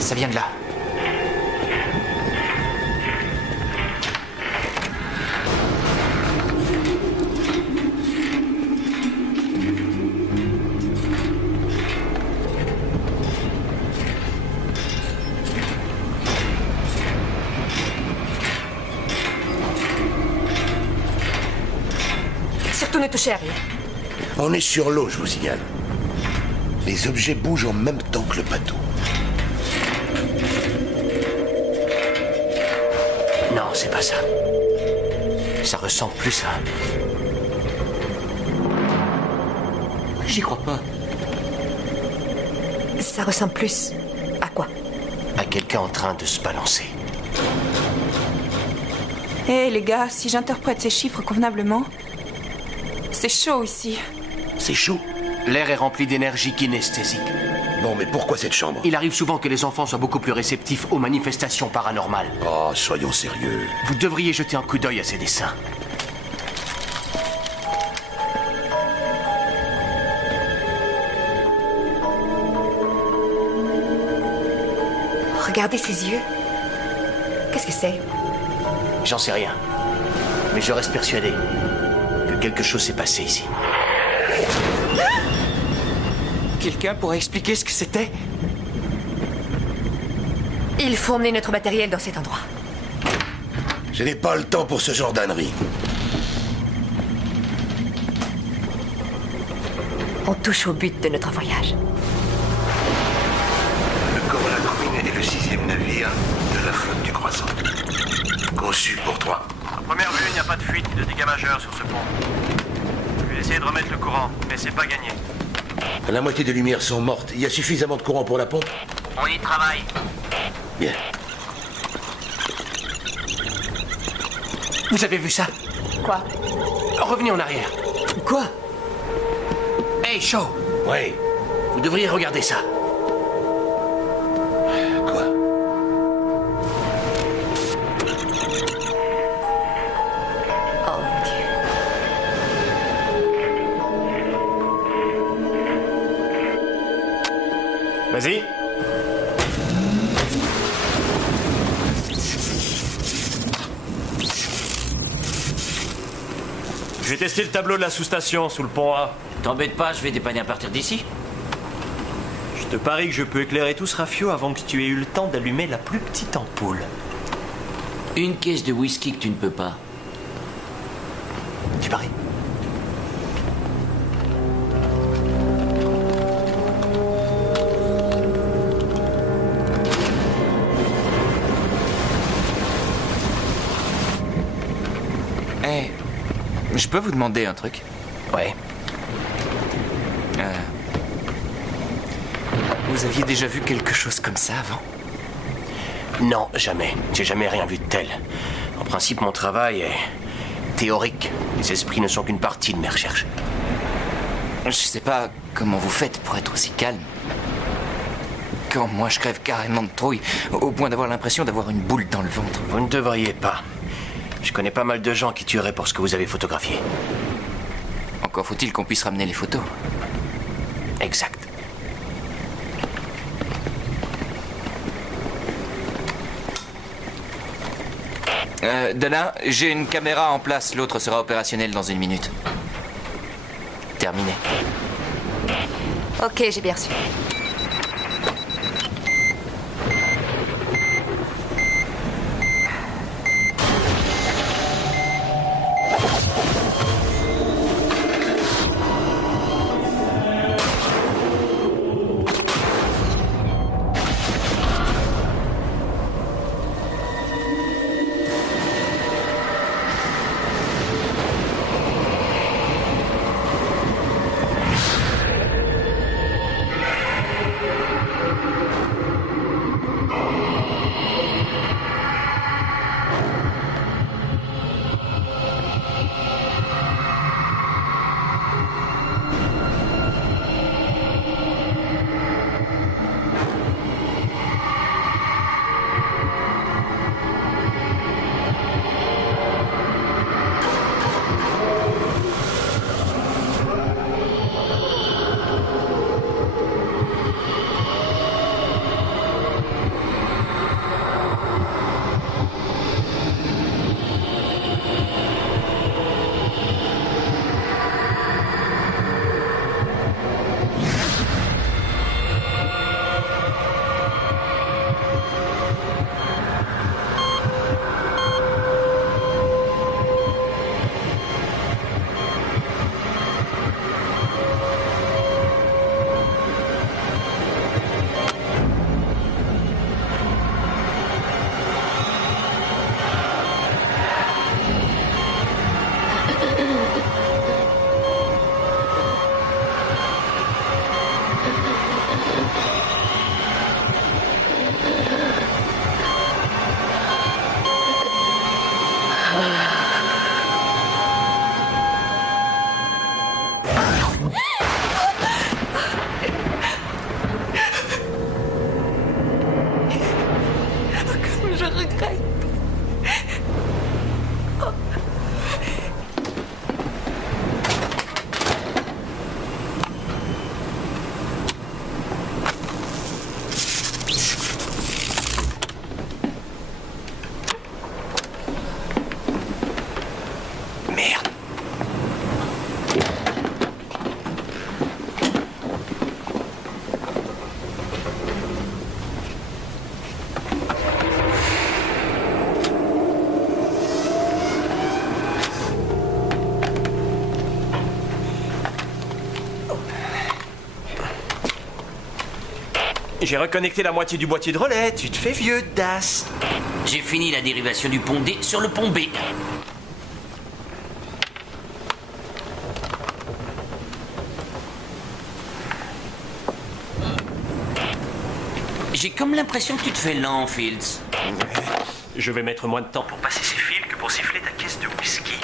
Ça vient de là. Surtout ne touchez à rien. On est sur l'eau, je vous signale. Les objets bougent en même temps que le bateau. Non, c'est pas ça. Ça ressemble plus à... J'y crois pas. Ça ressemble plus à quoi? À quelqu'un en train de se balancer. Hé les gars, si j'interprète ces chiffres convenablement, c'est chaud ici. C'est chaud? L'air est rempli d'énergie kinesthésique. Bon, mais pourquoi cette chambre? Il arrive souvent que les enfants soient beaucoup plus réceptifs aux manifestations paranormales. Oh, soyons sérieux. Vous devriez jeter un coup d'œil à ces dessins. Regardez ses yeux. Qu'est-ce que c'est? J'en sais rien. Mais je reste persuadé que quelque chose s'est passé ici. Quelqu'un pourrait expliquer ce que c'était? Il faut emmener notre matériel dans cet endroit. Je n'ai pas le temps pour ce genre d'ânerie. On touche au but de notre voyage. Le Corona Queen est le 6e navire de la flotte du Croissant. Conçu pour 3. À première vue, il n'y a pas de fuite ni de dégâts majeurs sur ce pont. Je vais essayer de remettre le courant, mais c'est pas gagné. La moitié des lumières sont mortes. Il y a suffisamment de courant pour la pompe? On y travaille. Bien. Vous avez vu ça? Quoi? Revenez en arrière. Quoi? Hey, Shaw! Oui. Vous devriez regarder ça. Vas-y. Je vais tester le tableau de la sous-station, sous le pont A. T'embête pas, je vais dépanner à partir d'ici. Je te parie que je peux éclairer tout ce rafio avant que tu aies eu le temps d'allumer la plus petite ampoule. Une caisse de whisky que tu ne peux pas. Tu paries? Eh, je peux vous demander un truc? Ouais. Vous aviez déjà vu quelque chose comme ça avant? Non, jamais. J'ai jamais rien vu de tel. En principe, mon travail est théorique. Les esprits ne sont qu'une partie de mes recherches. Je sais pas comment vous faites pour être aussi calme. Quand moi je crève carrément de trouille, au point d'avoir l'impression d'avoir une boule dans le ventre. Vous ne devriez pas. Je connais pas mal de gens qui tueraient pour ce que vous avez photographié. Encore faut-il qu'on puisse ramener les photos. Exact. Dana, j'ai une caméra en place, l'autre sera opérationnelle dans 1 minute. Terminé. Ok, j'ai bien reçu. J'ai reconnecté la moitié du boîtier de relais. Tu te fais vieux, Das. J'ai fini la dérivation du pont D sur le pont B. J'ai comme l'impression que tu te fais lent, Fields. Je vais mettre moins de temps pour passer ces fils que pour siffler ta caisse de whisky.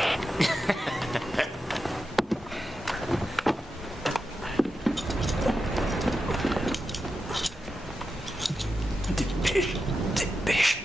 Dépêche, dépêche.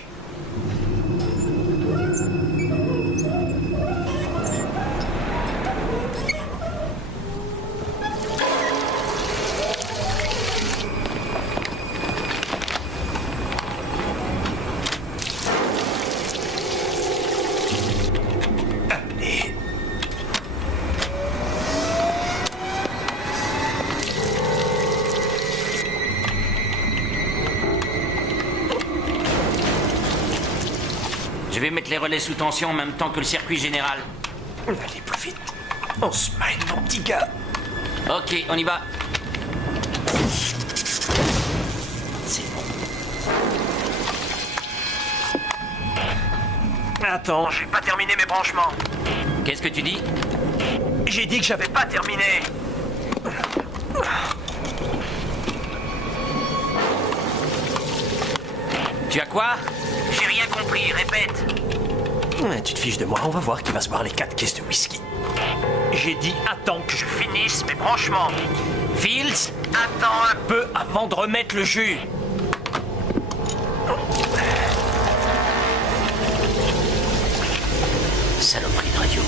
Je vais mettre les relais sous tension en même temps que le circuit général. Allez, plus vite. On se mêle, mon petit gars. Ok, on y va. C'est bon. Attends, j'ai pas terminé mes branchements. Qu'est-ce que tu dis? J'ai dit que j'avais pas terminé. Tu as quoi? J'ai rien compris, répète. Ouais, tu te fiches de moi, on va voir qui va se boire les 4 caisses de whisky. J'ai dit attends que je finisse mes branchements. Fields, attends un peu avant de remettre le jus. Saloperie de radio.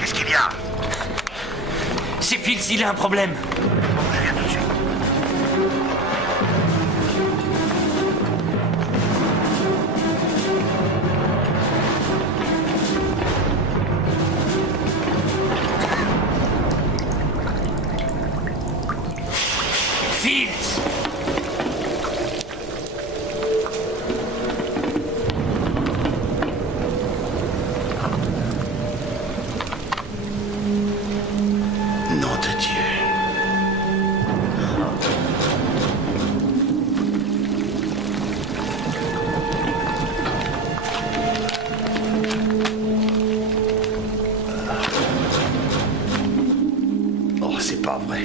Qu'est-ce qu'il y a? C'est Fields, il a un problème. Je viens tout de suite. Fields! Nom de Dieu. Oh, c'est pas vrai.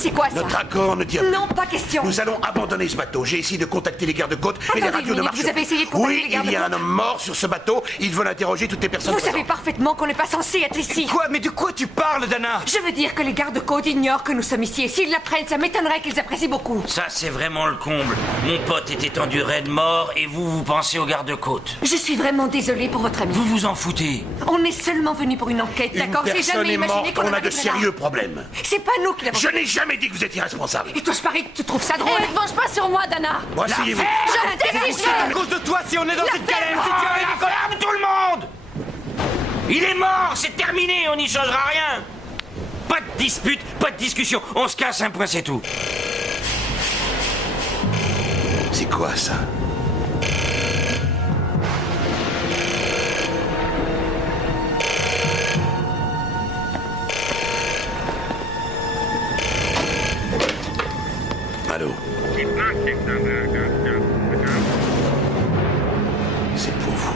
C'est quoi ça? Notre accord ne dit rien. Non, pas question. Nous allons abandonner ce bateau. J'ai essayé de contacter les gardes-côtes, mais les Attendez radios une ne minute, marchent vous avez essayé de contacter Oui, les gardes-côtes? il y a un homme mort sur ce bateau. Ils veulent interroger toutes les personnes Vous présentes. savez parfaitement qu'on n'est pas censé être ici. Quoi? Mais de quoi tu parles, Dana? Je veux dire que les gardes-côtes ignorent que nous sommes ici. Et s'ils l'apprennent, ça m'étonnerait qu'ils apprécient beaucoup. Ça, c'est vraiment le comble. Mon pote est étendu raide mort et vous pensez aux gardes-côtes. Je suis vraiment désolée pour votre ami. Vous vous en foutez. On est seulement venu pour une enquête, Une d'accord? J'ai personne jamais est imaginé morte, qu'on on en a de arriverait là. sérieux problèmes. C'est pas nous qui l'avons Je fait. n'ai jamais dit que vous étiez irresponsable. Et toi, je parie que tu trouves ça drôle. Ne te venge pas sur moi, Dana. Bon, asseyez-vous. Je me décide. C'est à cause de toi si on est dans cette galère. Si tu avais dit quoi? Ferme tout le monde! Il est mort, c'est terminé, on n'y changera rien. Pas de dispute, pas de discussion. On se casse un point, c'est tout. C'est quoi ça? Allô? C'est pour vous.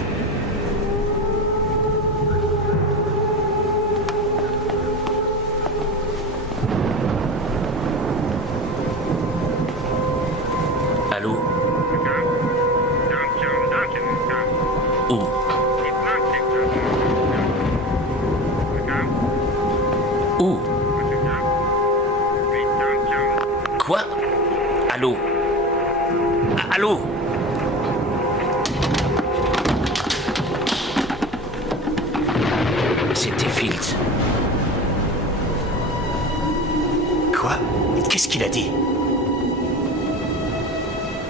Allô? Où? Où? Quoi? Allô? Allô? C'était Fields. Quoi? Qu'est-ce qu'il a dit?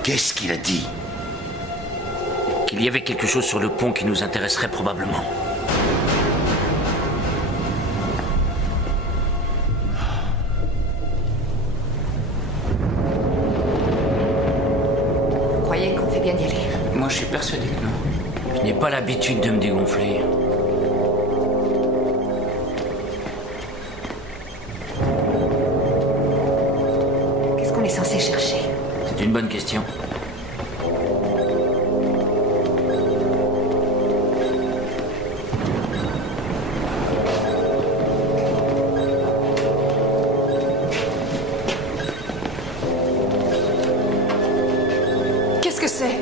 Qu'est-ce qu'il a dit? Qu'il y avait quelque chose sur le pont qui nous intéresserait probablement. Vous croyez qu'on fait bien d'y aller? Moi, je suis persuadé que non. Je n'ai pas l'habitude de me dégonfler. Qu'est-ce qu'on est censé chercher? C'est une bonne question. Qu'est-ce que c'est?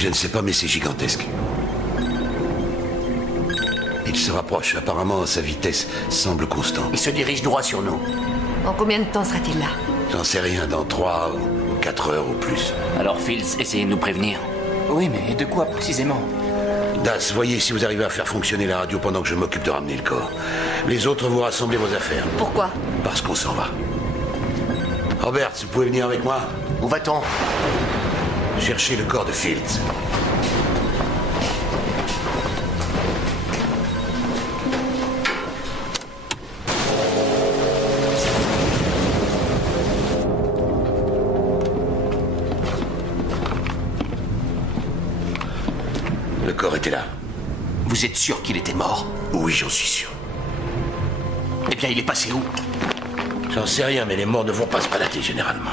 Je ne sais pas, mais c'est gigantesque. Il se rapproche. Apparemment, sa vitesse semble constante. Il se dirige droit sur nous. En combien de temps sera-t-il là? J'en sais rien, dans 3 ou 4 heures ou plus. Alors, Fields, essayez de nous prévenir. Oui, mais de quoi précisément? Das, voyez si vous arrivez à faire fonctionner la radio pendant que je m'occupe de ramener le corps. Les autres, vous rassemblez vos affaires. Pourquoi? Parce qu'on s'en va. Robert, vous pouvez venir avec moi? Où va-t-on? Chercher le corps de Fields. Le corps était là. Vous êtes sûr qu'il était mort? Oui, j'en suis sûr. Eh bien, il est passé où? J'en sais rien, mais les morts ne vont pas se balader généralement.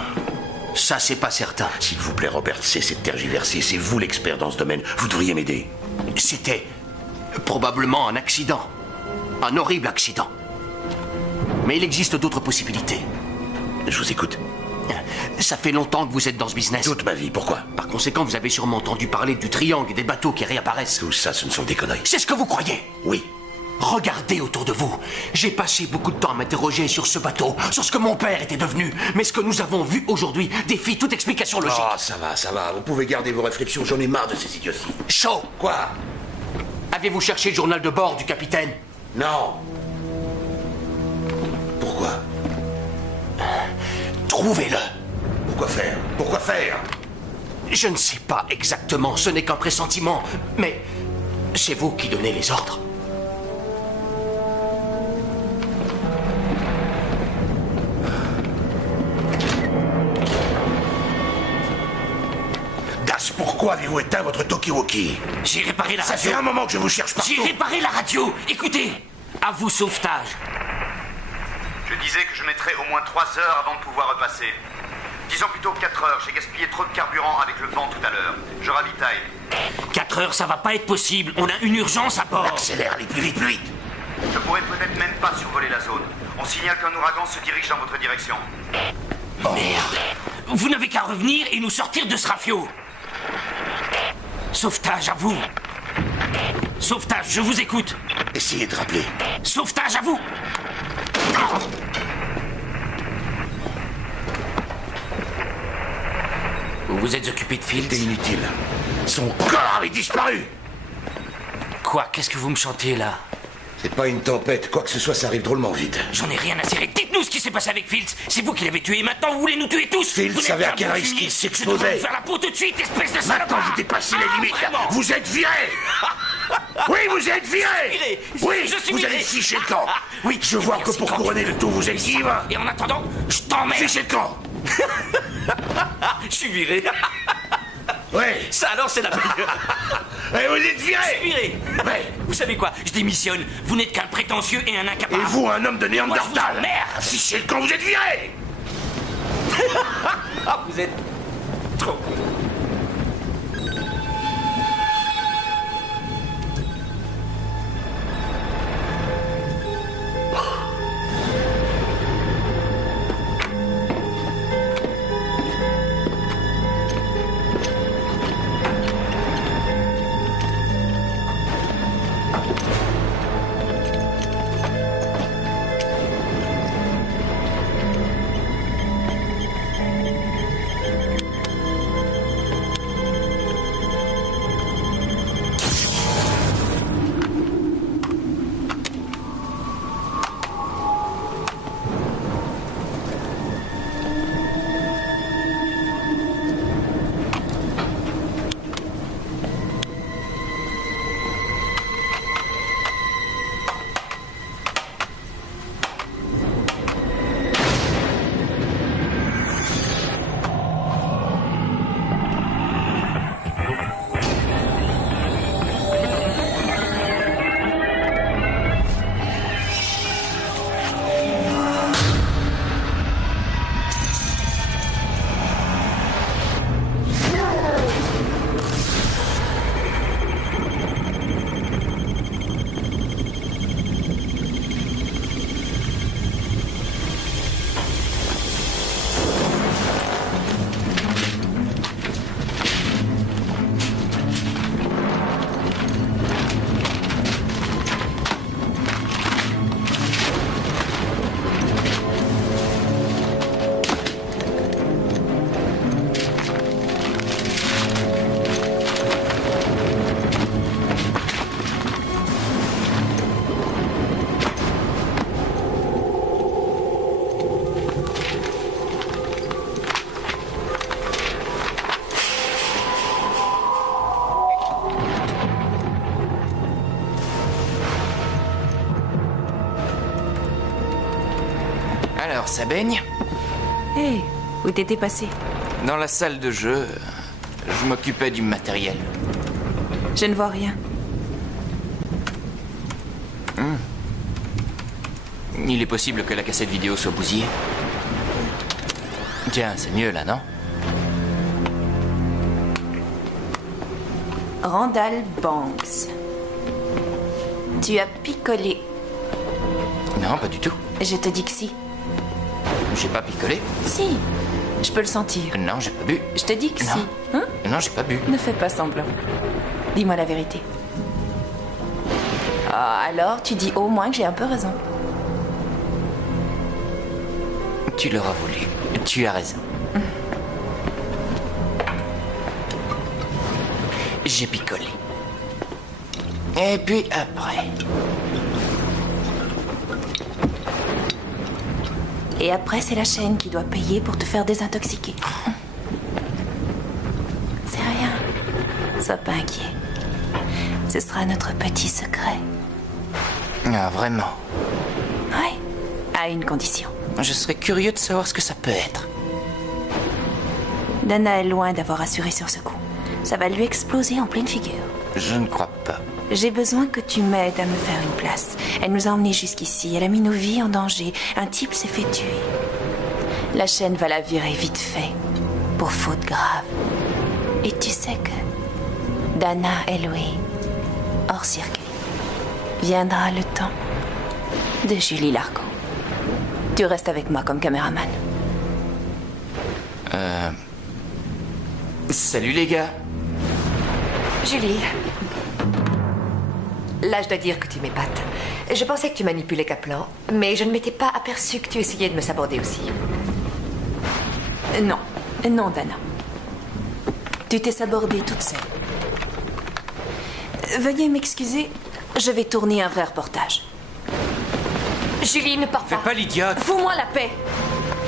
Ça, c'est pas certain. S'il vous plaît, Robert, cessez de tergiverser. C'est vous l'expert dans ce domaine. Vous devriez m'aider. C'était probablement un accident. Un horrible accident. Mais il existe d'autres possibilités. Je vous écoute. Ça fait longtemps que vous êtes dans ce business. Toute ma vie, pourquoi? Par conséquent, vous avez sûrement entendu parler du triangle et des bateaux qui réapparaissent. Tout ça, ce ne sont des conneries. C'est ce que vous croyez? Oui. Regardez autour de vous. J'ai passé beaucoup de temps à m'interroger sur ce bateau, sur ce que mon père était devenu. Mais ce que nous avons vu aujourd'hui défie toute explication logique. Oh, ça va. Vous pouvez garder vos réflexions. J'en ai marre de ces idioties. Shaw! Quoi? Avez-vous cherché le journal de bord du capitaine? Non. Pourquoi? Trouvez-le. Pourquoi faire? Je ne sais pas exactement, ce n'est qu'un pressentiment, mais c'est vous qui donnez les ordres. Das, pourquoi avez-vous éteint votre talkie-walkie? J'ai réparé la radio. Ça fait un moment que je vous cherche partout. J'ai réparé la radio. Écoutez, à vous, sauvetage. Je disais que je mettrais au moins 3 heures avant de pouvoir repasser. Disons plutôt 4 heures. J'ai gaspillé trop de carburant avec le vent tout à l'heure. Je ravitaille. 4 heures, ça va pas être possible. On a une urgence à bord. Accélère, allez plus vite. Je pourrais peut-être même pas survoler la zone. On signale qu'un ouragan se dirige dans votre direction. Merde. Vous n'avez qu'à revenir et nous sortir de ce rafio. Sauvetage, à vous. Sauvetage, je vous écoute. Essayez de rappeler. Sauvetage, à vous. Vous vous êtes occupé de Fields? C'était inutile. Son corps avait disparu. Quoi? Qu'est-ce que vous me chantez, là? C'est pas une tempête. Quoi que ce soit, ça arrive drôlement vite. J'en ai rien à cirer. Dites-nous ce qui s'est passé avec Fields. C'est vous qui l'avez tué et maintenant vous voulez nous tuer tous. Fields savait à quel risque il s'exposait. Je devrais vous faire la peau tout de suite, espèce de salopard. Maintenant, vous dépassez les limites. Vraiment? Vous êtes viré. Oui, vous êtes viré. Oui, je suis vous viré. allez ficher le camp. Oui, je vois que pour couronner le tout, vous êtes ivre. Et en attendant, je t'emmerde. Fichez le camp. Je suis viré. Ouais. Ça alors, c'est la meilleure. Et vous êtes viré. Je suis viré. Ouais. Vous savez quoi? Je démissionne. Vous n'êtes qu'un prétentieux et un incapable. Et vous, un homme de Néandertal. Merde. Fichez le camp, vous êtes viré. Ah, vous êtes trop... Alors, ça baigne? Hé, où t'étais passé? Dans la salle de jeu, je m'occupais du matériel. Je ne vois rien. Il est possible que la cassette vidéo soit bousillée. Tiens, c'est mieux là, non? Randall Banks. Tu as picolé. Non, pas du tout. Je te dis que si. J'ai pas picolé. Si, je peux le sentir. Non, j'ai pas bu. Je te dis que Non. si. Hein? Non, j'ai pas bu. Ne fais pas semblant. Dis-moi la vérité. Ah, alors tu dis au moins que j'ai un peu raison. Tu l'auras voulu. Tu as raison. J'ai picolé. Et puis après... Et après, c'est la chaîne qui doit payer pour te faire désintoxiquer. C'est rien. Sois pas inquiet. Ce sera notre petit secret. Ah, vraiment? Oui, à une condition. Je serais curieux de savoir ce que ça peut être. Dana est loin d'avoir assuré sur ce coup. Ça va lui exploser en pleine figure. Je ne crois pas. J'ai besoin que tu m'aides à me faire une place. Elle nous a emmenés jusqu'ici. Elle a mis nos vies en danger. Un type s'est fait tuer. La chaîne va la virer vite fait. Pour faute grave. Et tu sais que Dana et Louis, hors circuit, viendra le temps de Julie Largo. Tu restes avec moi comme caméraman. Salut les gars. Julie. Là, je dois dire que tu m'épates. Je pensais que tu manipulais Kaplan, mais je ne m'étais pas aperçu que tu essayais de me saborder aussi. Non. Non, Dana. Tu t'es sabordée toute seule. Veuillez m'excuser, je vais tourner un vrai reportage. Julie, ne pars pas. Fais pas l'idiote. Fous-moi la paix.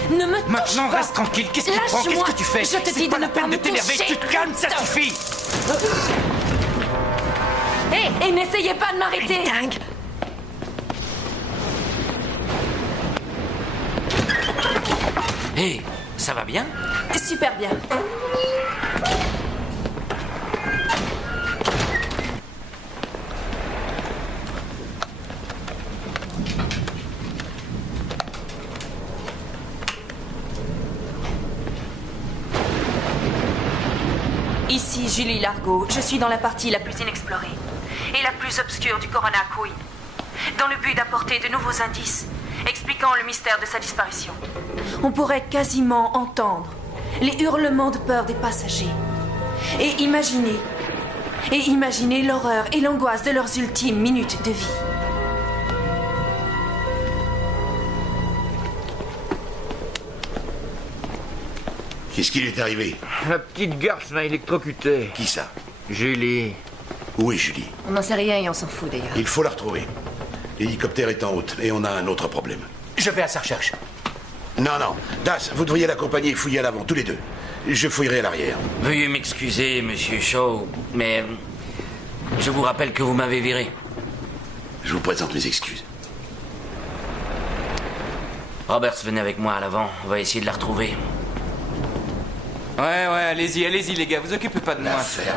Ne me touche Maintenant, pas. reste tranquille. Qu'est-ce qui te prend? Qu'est-ce que tu fais? Je te dis de pas ne la pas peine me de t'énerver. toucher. Tu te calmes, ça suffit. Hé, et n'essayez pas de m'arrêter. Dingue. Hé, ça va bien? Super bien. Ici Julie Largo. Je suis dans la partie la plus inexplorée et la plus obscure du Corona Queen, dans le but d'apporter de nouveaux indices expliquant le mystère de sa disparition. On pourrait quasiment entendre les hurlements de peur des passagers et imaginer l'horreur et l'angoisse de leurs ultimes minutes de vie. Qu'est-ce qu'il est arrivé? La petite garce m'a électrocuté. Qui ça? Julie. Où est Julie? On n'en sait rien et on s'en fout d'ailleurs. Il faut la retrouver. L'hélicoptère est en route et on a un autre problème. Je vais à sa recherche. Non, non. Das, vous devriez l'accompagner et fouiller à l'avant, tous les deux. Je fouillerai à l'arrière. Veuillez m'excuser, monsieur Shaw, mais je vous rappelle que vous m'avez viré. Je vous présente mes excuses. Roberts, venez avec moi à l'avant. On va essayer de la retrouver. Ouais, allez-y, les gars. Vous occupez pas de moi. L'affaire.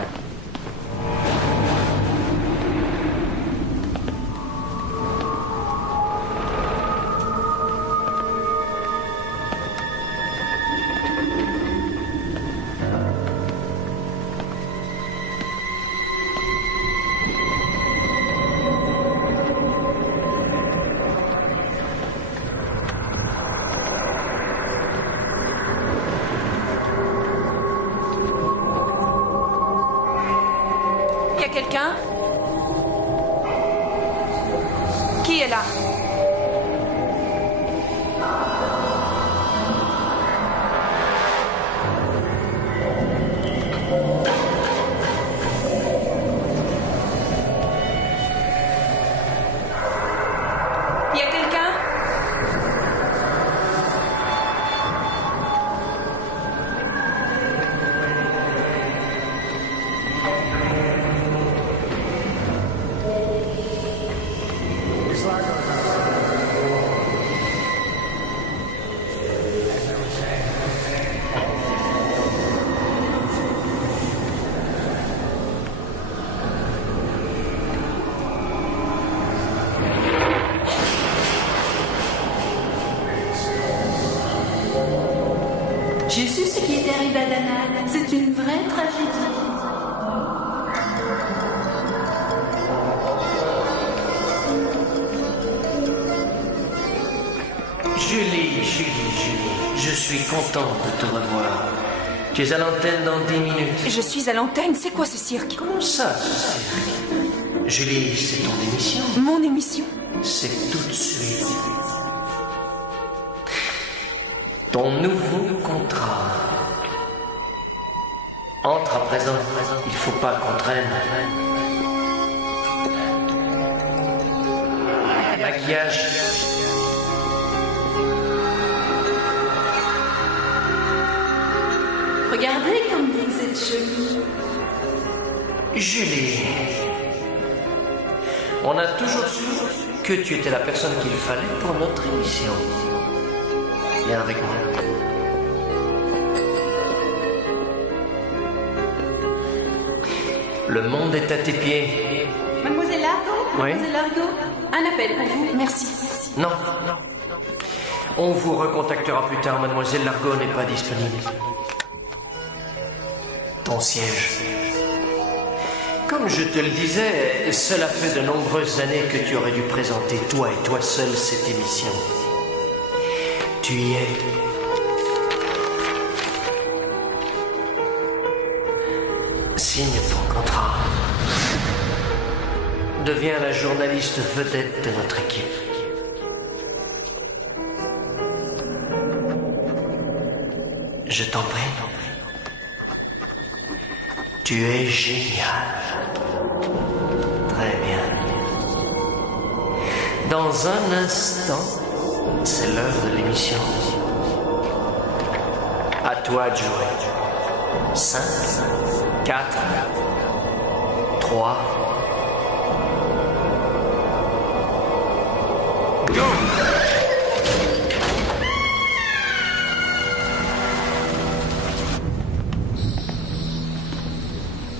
Quelqu'un? Qui est là? Y a quelqu'un? J'ai su ce qui était arrivé à Danal. C'est une vraie tragédie. Julie, je suis content de te revoir. Tu es à l'antenne dans 10 minutes. Je suis à l'antenne, c'est quoi ce cirque? Comment ça, ce cirque? Julie, c'est ton émission. Mon émission? C'est tout de suite. Ton nouveau contrat. Entre à présent, il faut pas qu'on traîne. Maquillage. Regardez comme vous êtes jolie. Julie, on a toujours su que tu étais la personne qu'il fallait pour notre émission. Viens avec moi. Le monde est à tes pieds. Mademoiselle Largo? Oui? Mademoiselle Largo? Un appel pour vous. Merci. Non. On vous recontactera plus tard. Mademoiselle Largo n'est pas disponible. Ton siège. Comme je te le disais, cela fait de nombreuses années que tu aurais dû présenter toi et toi seul cette émission. Tu y es. Signe ton contrat. Deviens la journaliste vedette de notre équipe. Je t'en prie. Tu es génial. Très bien. Dans un instant, c'est l'heure de l'émission. À toi de jouer. 5, 4, 3. Go!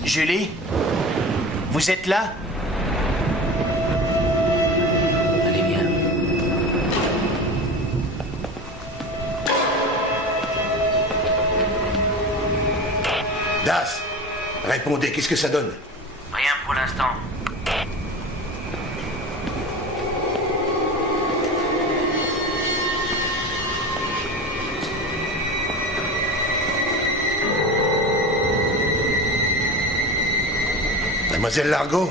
Julie? Vous êtes là? Allez bien. Das, répondez, qu'est-ce que ça donne? Rien pour l'instant. Mademoiselle Largo?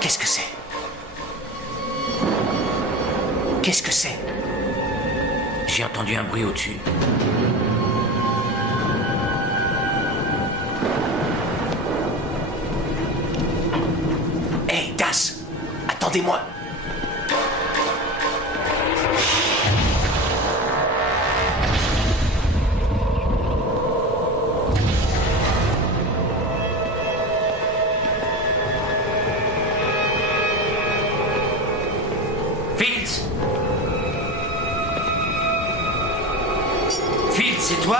Qu'est-ce que c'est? Qu'est-ce que c'est? J'ai entendu un bruit au-dessus. Hé, Das! Attendez-moi! Fields! Fields, c'est toi?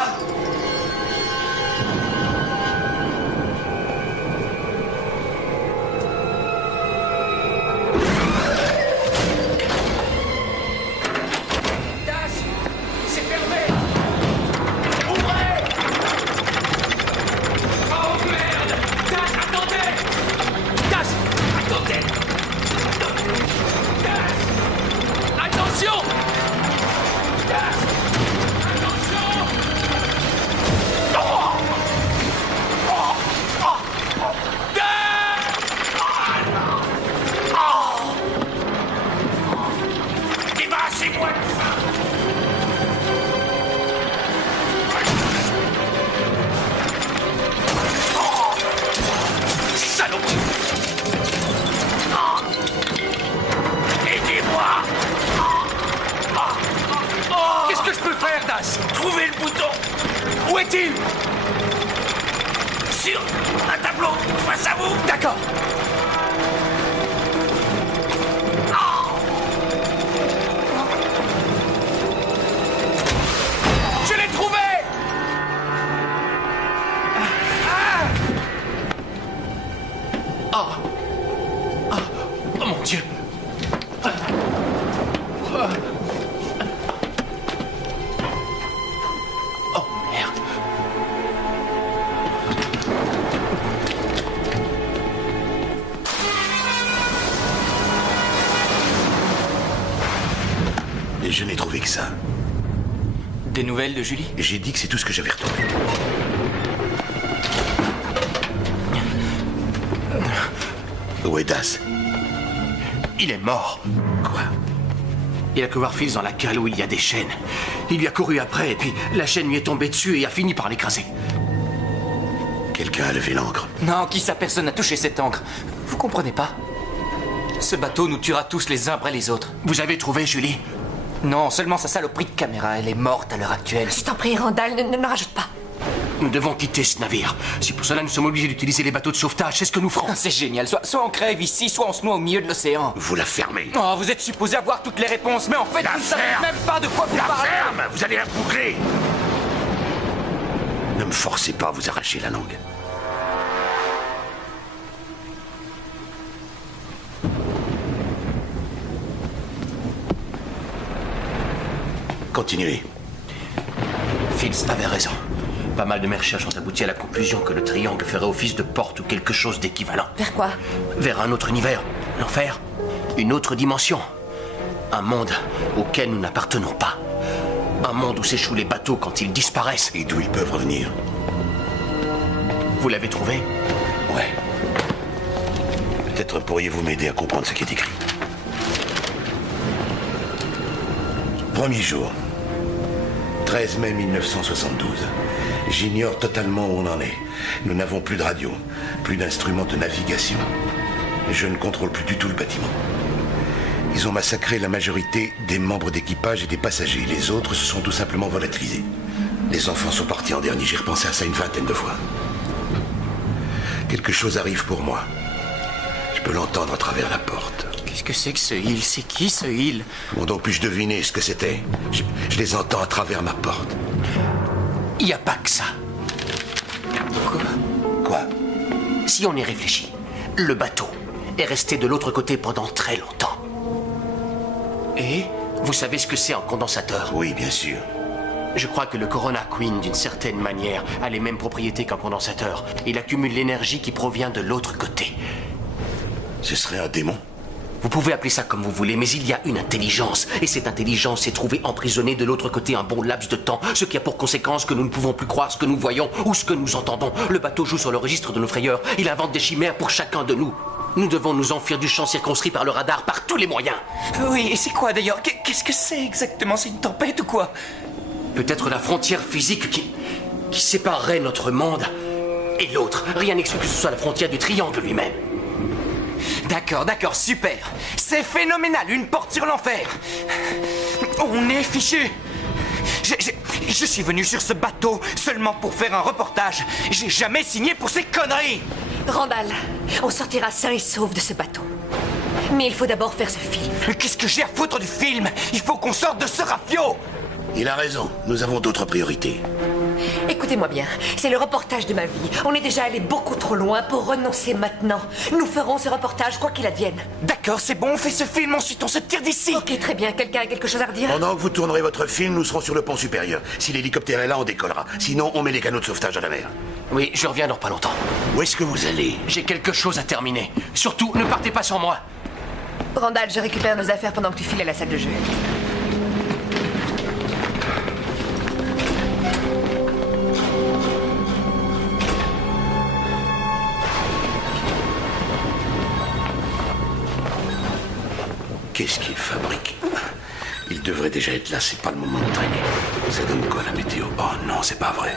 C'est fermé! Ouvrez! Oh merde! Das, attendez! Das, attendez! Das! Attention! Das! Attention! Oh! Oh! Oh! Das! Oh! Débarrassez-moi de ça! Saloperie! Aidez-moi! Qu'est-ce que je peux faire, Das? Trouvez le bouton! Où est-il? Sur un tapis! complot face à vous. D'accord. Je l'ai trouvé. Oh mon Dieu. Oh merde. Et je n'ai trouvé que ça. Des nouvelles de Julie? J'ai dit que c'est tout ce que j'avais retrouvé. Où est Das? Il est mort. Quoi? Il a cru voir Fields dans la cale où il y a des chaînes. Il lui a couru après, et puis la chaîne lui est tombée dessus et a fini par l'écraser. Quelqu'un a levé l'ancre. Non, qui ça? Personne n'a touché cette encre. Vous comprenez pas? Ce bateau nous tuera tous les uns après les autres. Vous avez trouvé Julie? Non, seulement sa saloperie de caméra. Elle est morte à l'heure actuelle. Je t'en prie, Randall, ne rajoute pas. Nous devons quitter ce navire. Si pour cela nous sommes obligés d'utiliser les bateaux de sauvetage, c'est ce que nous ferons. C'est génial. Soit on crève ici, soit on se noie au milieu de l'océan. Vous la fermez. Oh, vous êtes supposé avoir toutes les réponses, mais en fait, vous ne savez même pas de quoi vous parlez. Ferme! Vous allez la boucler. Ne me forcez pas à vous arracher la langue. Continuez. Fields avait raison. Pas mal de mes recherches ont abouti à la conclusion que le triangle ferait office de porte ou quelque chose d'équivalent. Vers quoi? Vers un autre univers. L'enfer. Une autre dimension. Un monde auquel nous n'appartenons pas. Un monde où s'échouent les bateaux quand ils disparaissent. Et d'où ils peuvent revenir. Vous l'avez trouvé? Ouais. Peut-être pourriez-vous m'aider à comprendre ce qui est écrit. Premier jour. 13 mai 1972. J'ignore totalement où on en est. Nous n'avons plus de radio, plus d'instruments de navigation. Je ne contrôle plus du tout le bâtiment. Ils ont massacré la majorité des membres d'équipage et des passagers. Les autres se sont tout simplement volatilisés. Les enfants sont partis en dernier. J'ai repensé à ça une vingtaine de fois. Quelque chose arrive pour moi. Je peux l'entendre à travers la porte. Qu'est-ce que c'est que ce Hill? C'est qui ce Hill? Comment donc puis-je deviner ce que c'était? Je les entends à travers ma porte. Il n'y a pas que ça. Quoi? Si on y réfléchit, le bateau est resté de l'autre côté pendant très longtemps. Et vous savez ce que c'est un condensateur? Oui, bien sûr. Je crois que le Corona Queen, d'une certaine manière, a les mêmes propriétés qu'un condensateur. Il accumule l'énergie qui provient de l'autre côté. Ce serait un démon? Vous pouvez appeler ça comme vous voulez, mais il y a une intelligence. Et cette intelligence s'est trouvée emprisonnée de l'autre côté un bon laps de temps, ce qui a pour conséquence que nous ne pouvons plus croire ce que nous voyons ou ce que nous entendons. Le bateau joue sur le registre de nos frayeurs. Il invente des chimères pour chacun de nous. Nous devons nous enfuir du champ circonscrit par le radar par tous les moyens. Oui, et c'est quoi d'ailleurs? Qu'est-ce que c'est exactement? C'est une tempête ou quoi? Peut-être la frontière physique qui séparerait notre monde et l'autre. Rien n'exclut que ce soit la frontière du triangle lui-même. D'accord, super. C'est phénoménal, une porte sur l'enfer. On est fichu. Je suis venu sur ce bateau seulement pour faire un reportage. J'ai jamais signé pour ces conneries. Randall, on sortira sain et sauf de ce bateau. Mais il faut d'abord faire ce film. Mais qu'est-ce que j'ai à foutre du film? Il faut qu'on sorte de ce rafio. Il a raison, nous avons d'autres priorités. Écoutez-moi bien, c'est le reportage de ma vie. On est déjà allé beaucoup trop loin pour renoncer maintenant. Nous ferons ce reportage quoi qu'il advienne. D'accord, c'est bon, on fait ce film, ensuite on se tire d'ici. Ok, très bien. Quelqu'un a quelque chose à redire? Pendant que vous tournerez votre film, nous serons sur le pont supérieur. Si l'hélicoptère est là, on décollera. Sinon, on met les canaux de sauvetage à la mer. Oui, je reviens dans pas longtemps. Où est-ce que vous allez? J'ai quelque chose à terminer. Surtout, ne partez pas sans moi. Randall, je récupère nos affaires pendant que tu files à la salle de jeu. Qu'est-ce qu'il fabrique? Il devrait déjà être là, c'est pas le moment de traîner. Ça donne quoi la météo? Oh non, c'est pas vrai.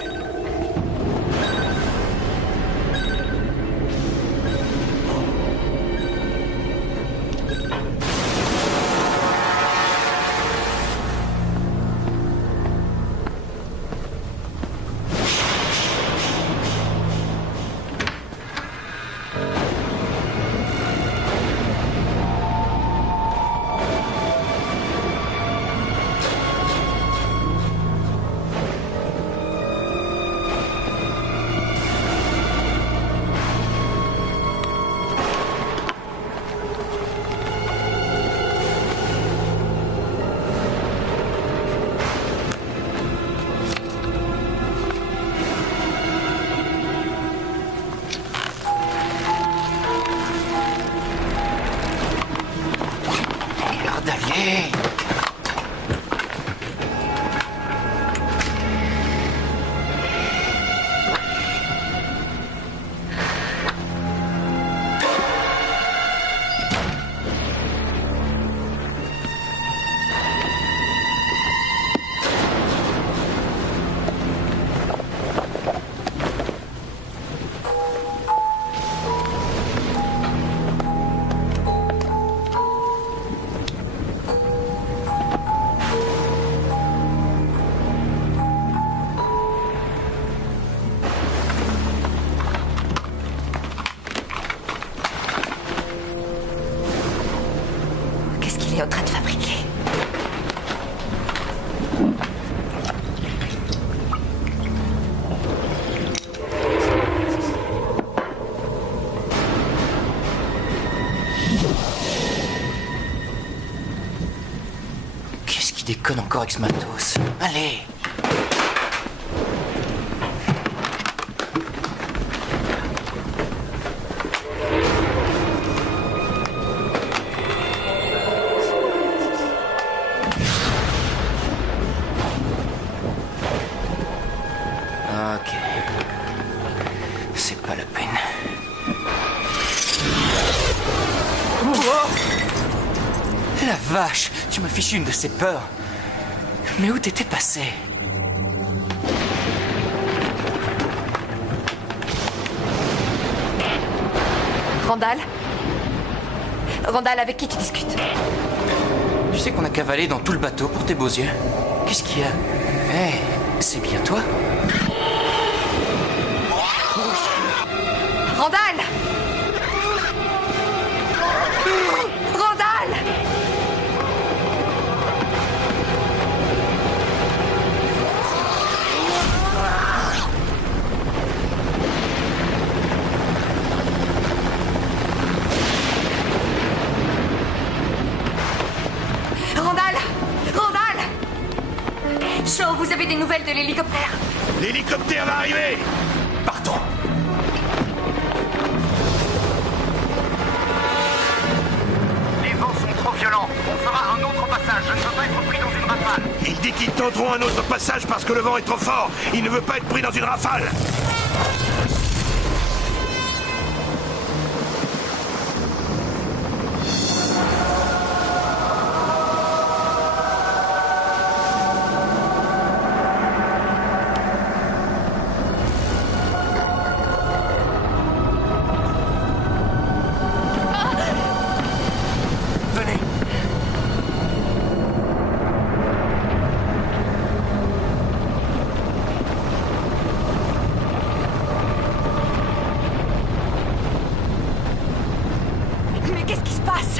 déconne encore avec ce matos. Allez. Ok. C'est pas la peine. Oh, la vache, tu m'as fichu une de ces peurs. Mais où t'étais passé? Randall? Randall, avec qui tu discutes? Tu sais qu'on a cavalé dans tout le bateau pour tes beaux yeux. Qu'est-ce qu'il y a? Hé, c'est bien toi? Randall! Randall! Randall! Randall! Shaw, vous avez des nouvelles de l'hélicoptère? L'hélicoptère va arriver! Partons! Les vents sont trop violents. On fera un autre passage. Je ne veux pas être pris dans une rafale. Il dit qu'ils tenteront un autre passage parce que le vent est trop fort. Il ne veut pas être pris dans une rafale. Mais qu'est-ce qui se passe?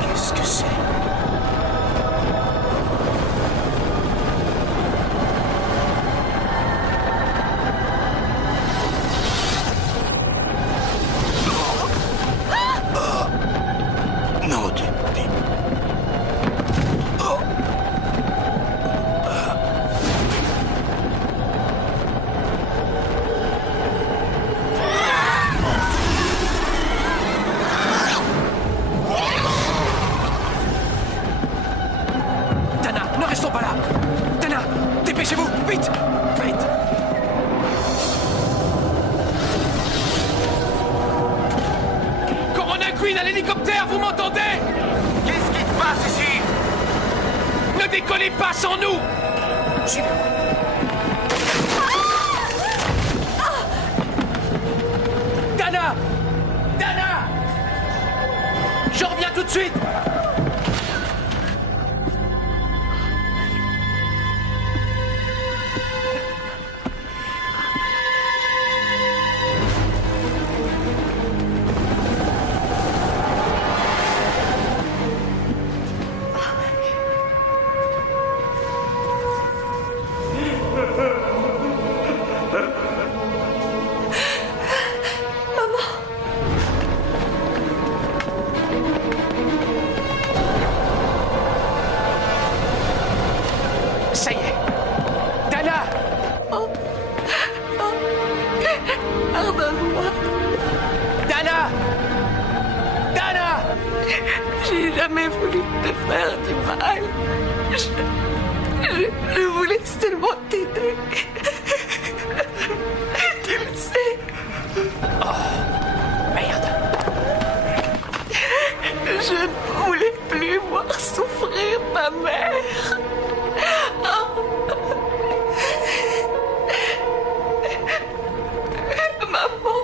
Qu'est-ce que c'est? Non, tu... Oh. Dana, ne restons pas là. Dana, dépêchez-vous, vite, vite. Corona Queen à l'hélicoptère, vous m'entendez? Qu'est-ce qui se passe ici? Ne décollez pas sans nous. Dana! Dana! Je reviens tout de suite. Ça y est. Dana! Pardonne-moi. Dana! Dana! J'ai jamais voulu te faire du mal. Je voulais seulement t'aider. Tu le sais. Oh, merde. Je ne voulais plus voir souffrir ma mère. Maman.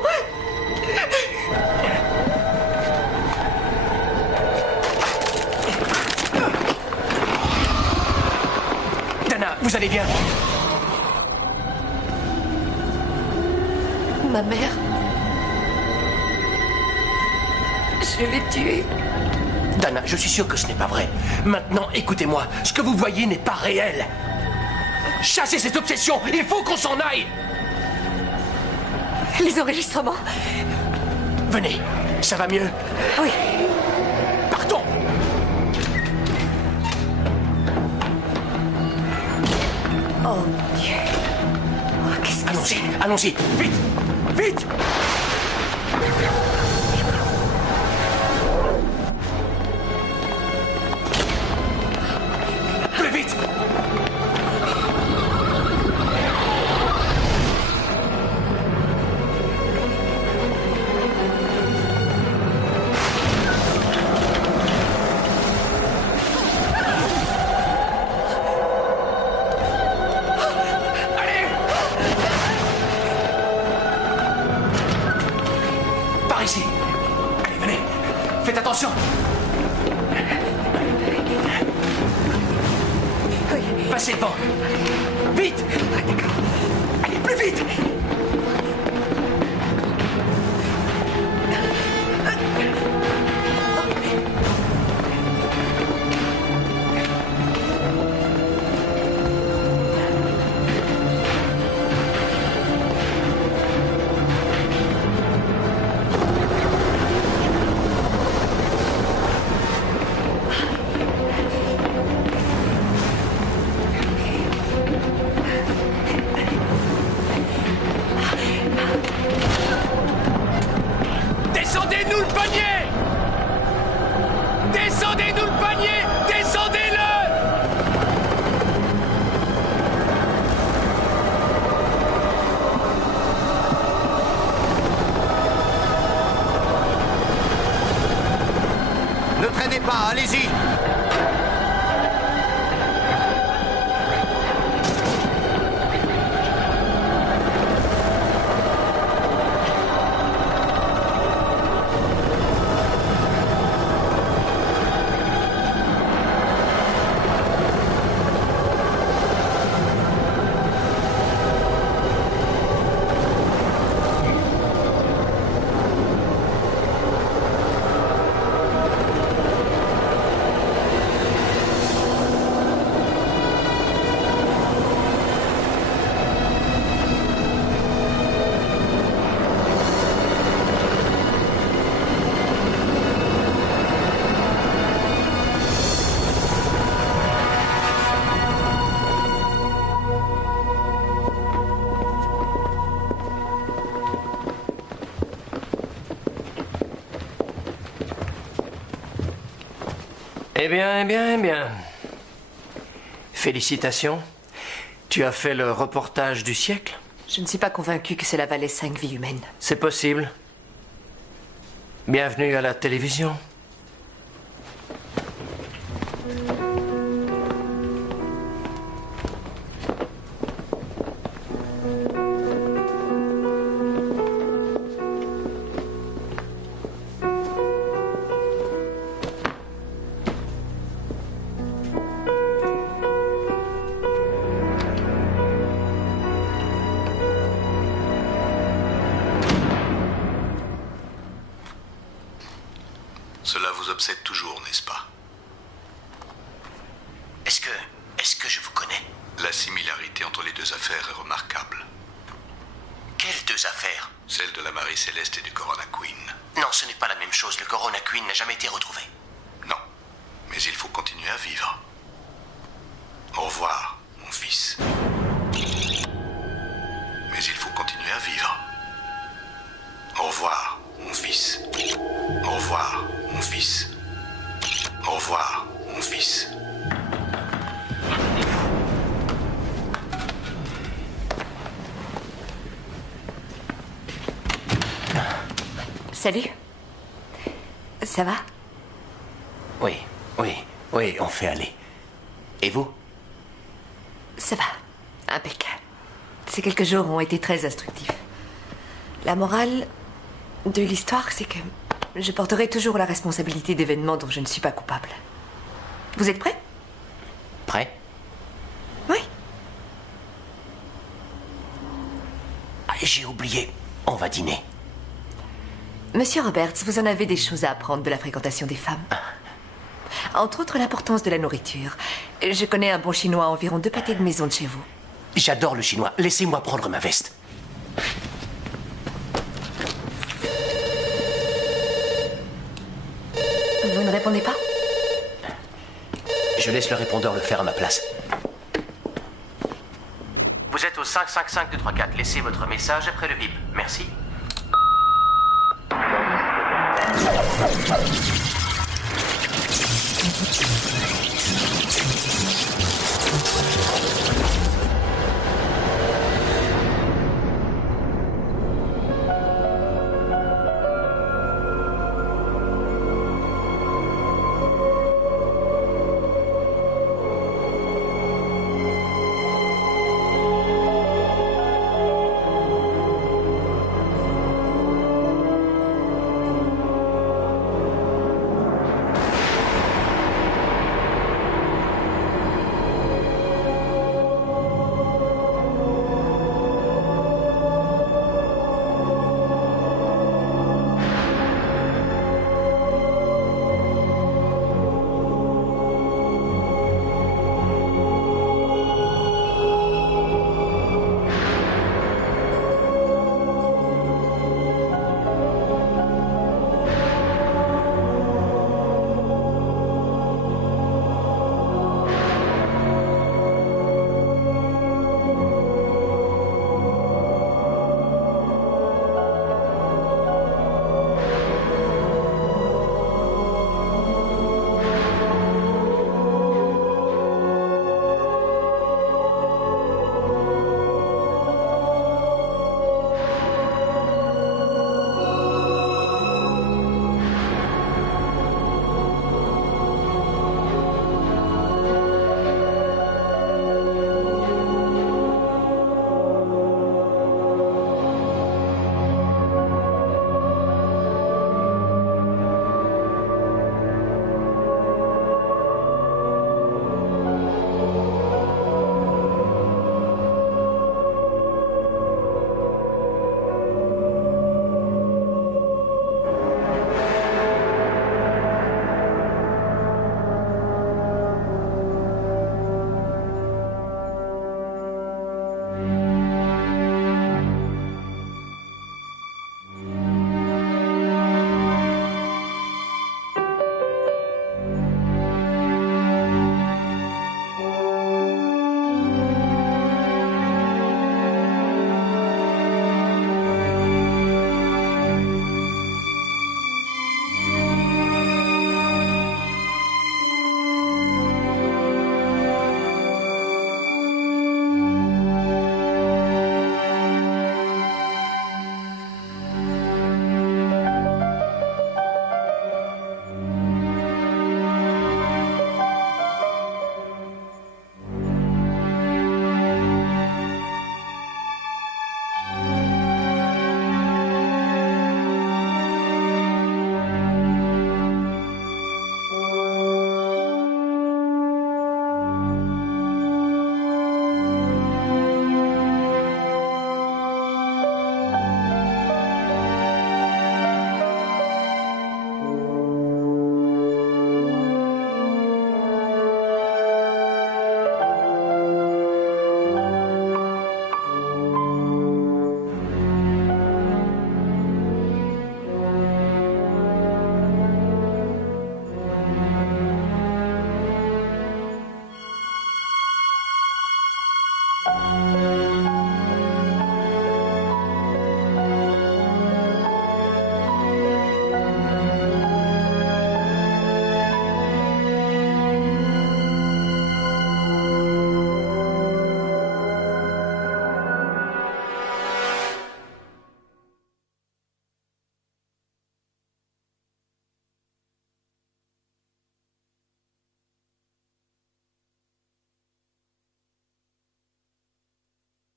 Dana, vous allez bien? Ma mère? Je l'ai tuée. Dana, je suis sûr que ce n'est pas vrai. Maintenant, écoutez-moi. Ce que vous voyez n'est pas réel. Chassez cette obsession. Il faut qu'on s'en aille. Les enregistrements. Venez, ça va mieux? Oui. Partons. Oh Dieu. Oh, qu'est-ce que c'est? Allons-y, vite, vite. Plus vite. Par ici. Allez, venez. Faites attention. Passez devant. Vite. Allez, plus vite. Descendez-nous le panier! Descendez-nous le panier! Descendez-le! Ne traînez pas, allez-y. Eh bien, eh bien, eh bien. Félicitations. Tu as fait le reportage du siècle? Je ne suis pas convaincue que cela valait 5 vies humaines. C'est possible. Bienvenue à la télévision. Cela vous obsède toujours, n'est-ce pas? Est-ce que je vous connais? La similarité entre les deux affaires est remarquable. Quelles deux affaires? Celle de la Marie Céleste et du Corona Queen. Non, ce n'est pas la même chose. Le Corona Queen n'a jamais été retrouvé. Non, mais il faut continuer à vivre. Au revoir, mon fils. Mais il faut continuer à vivre. Au revoir, mon fils. Au revoir, mon fils. Au revoir, mon fils. Salut. Ça va? Oui, on fait aller. Et vous? Ça va. Impeccable. Ces quelques jours ont été très instructifs. La morale de l'histoire, c'est que je porterai toujours la responsabilité d'événements dont je ne suis pas coupable. Vous êtes prêts? Prêt? Oui. Ah, j'ai oublié. On va dîner. Monsieur Roberts, vous en avez des choses à apprendre de la fréquentation des femmes. Entre autres, l'importance de la nourriture. Je connais un bon chinois à environ 2 pâtés de maison de chez vous. J'adore le chinois. Laissez-moi prendre ma veste. Vous ne répondez pas? Je laisse le répondeur le faire à ma place. Vous êtes au 555-234. Laissez votre message après le bip. Merci.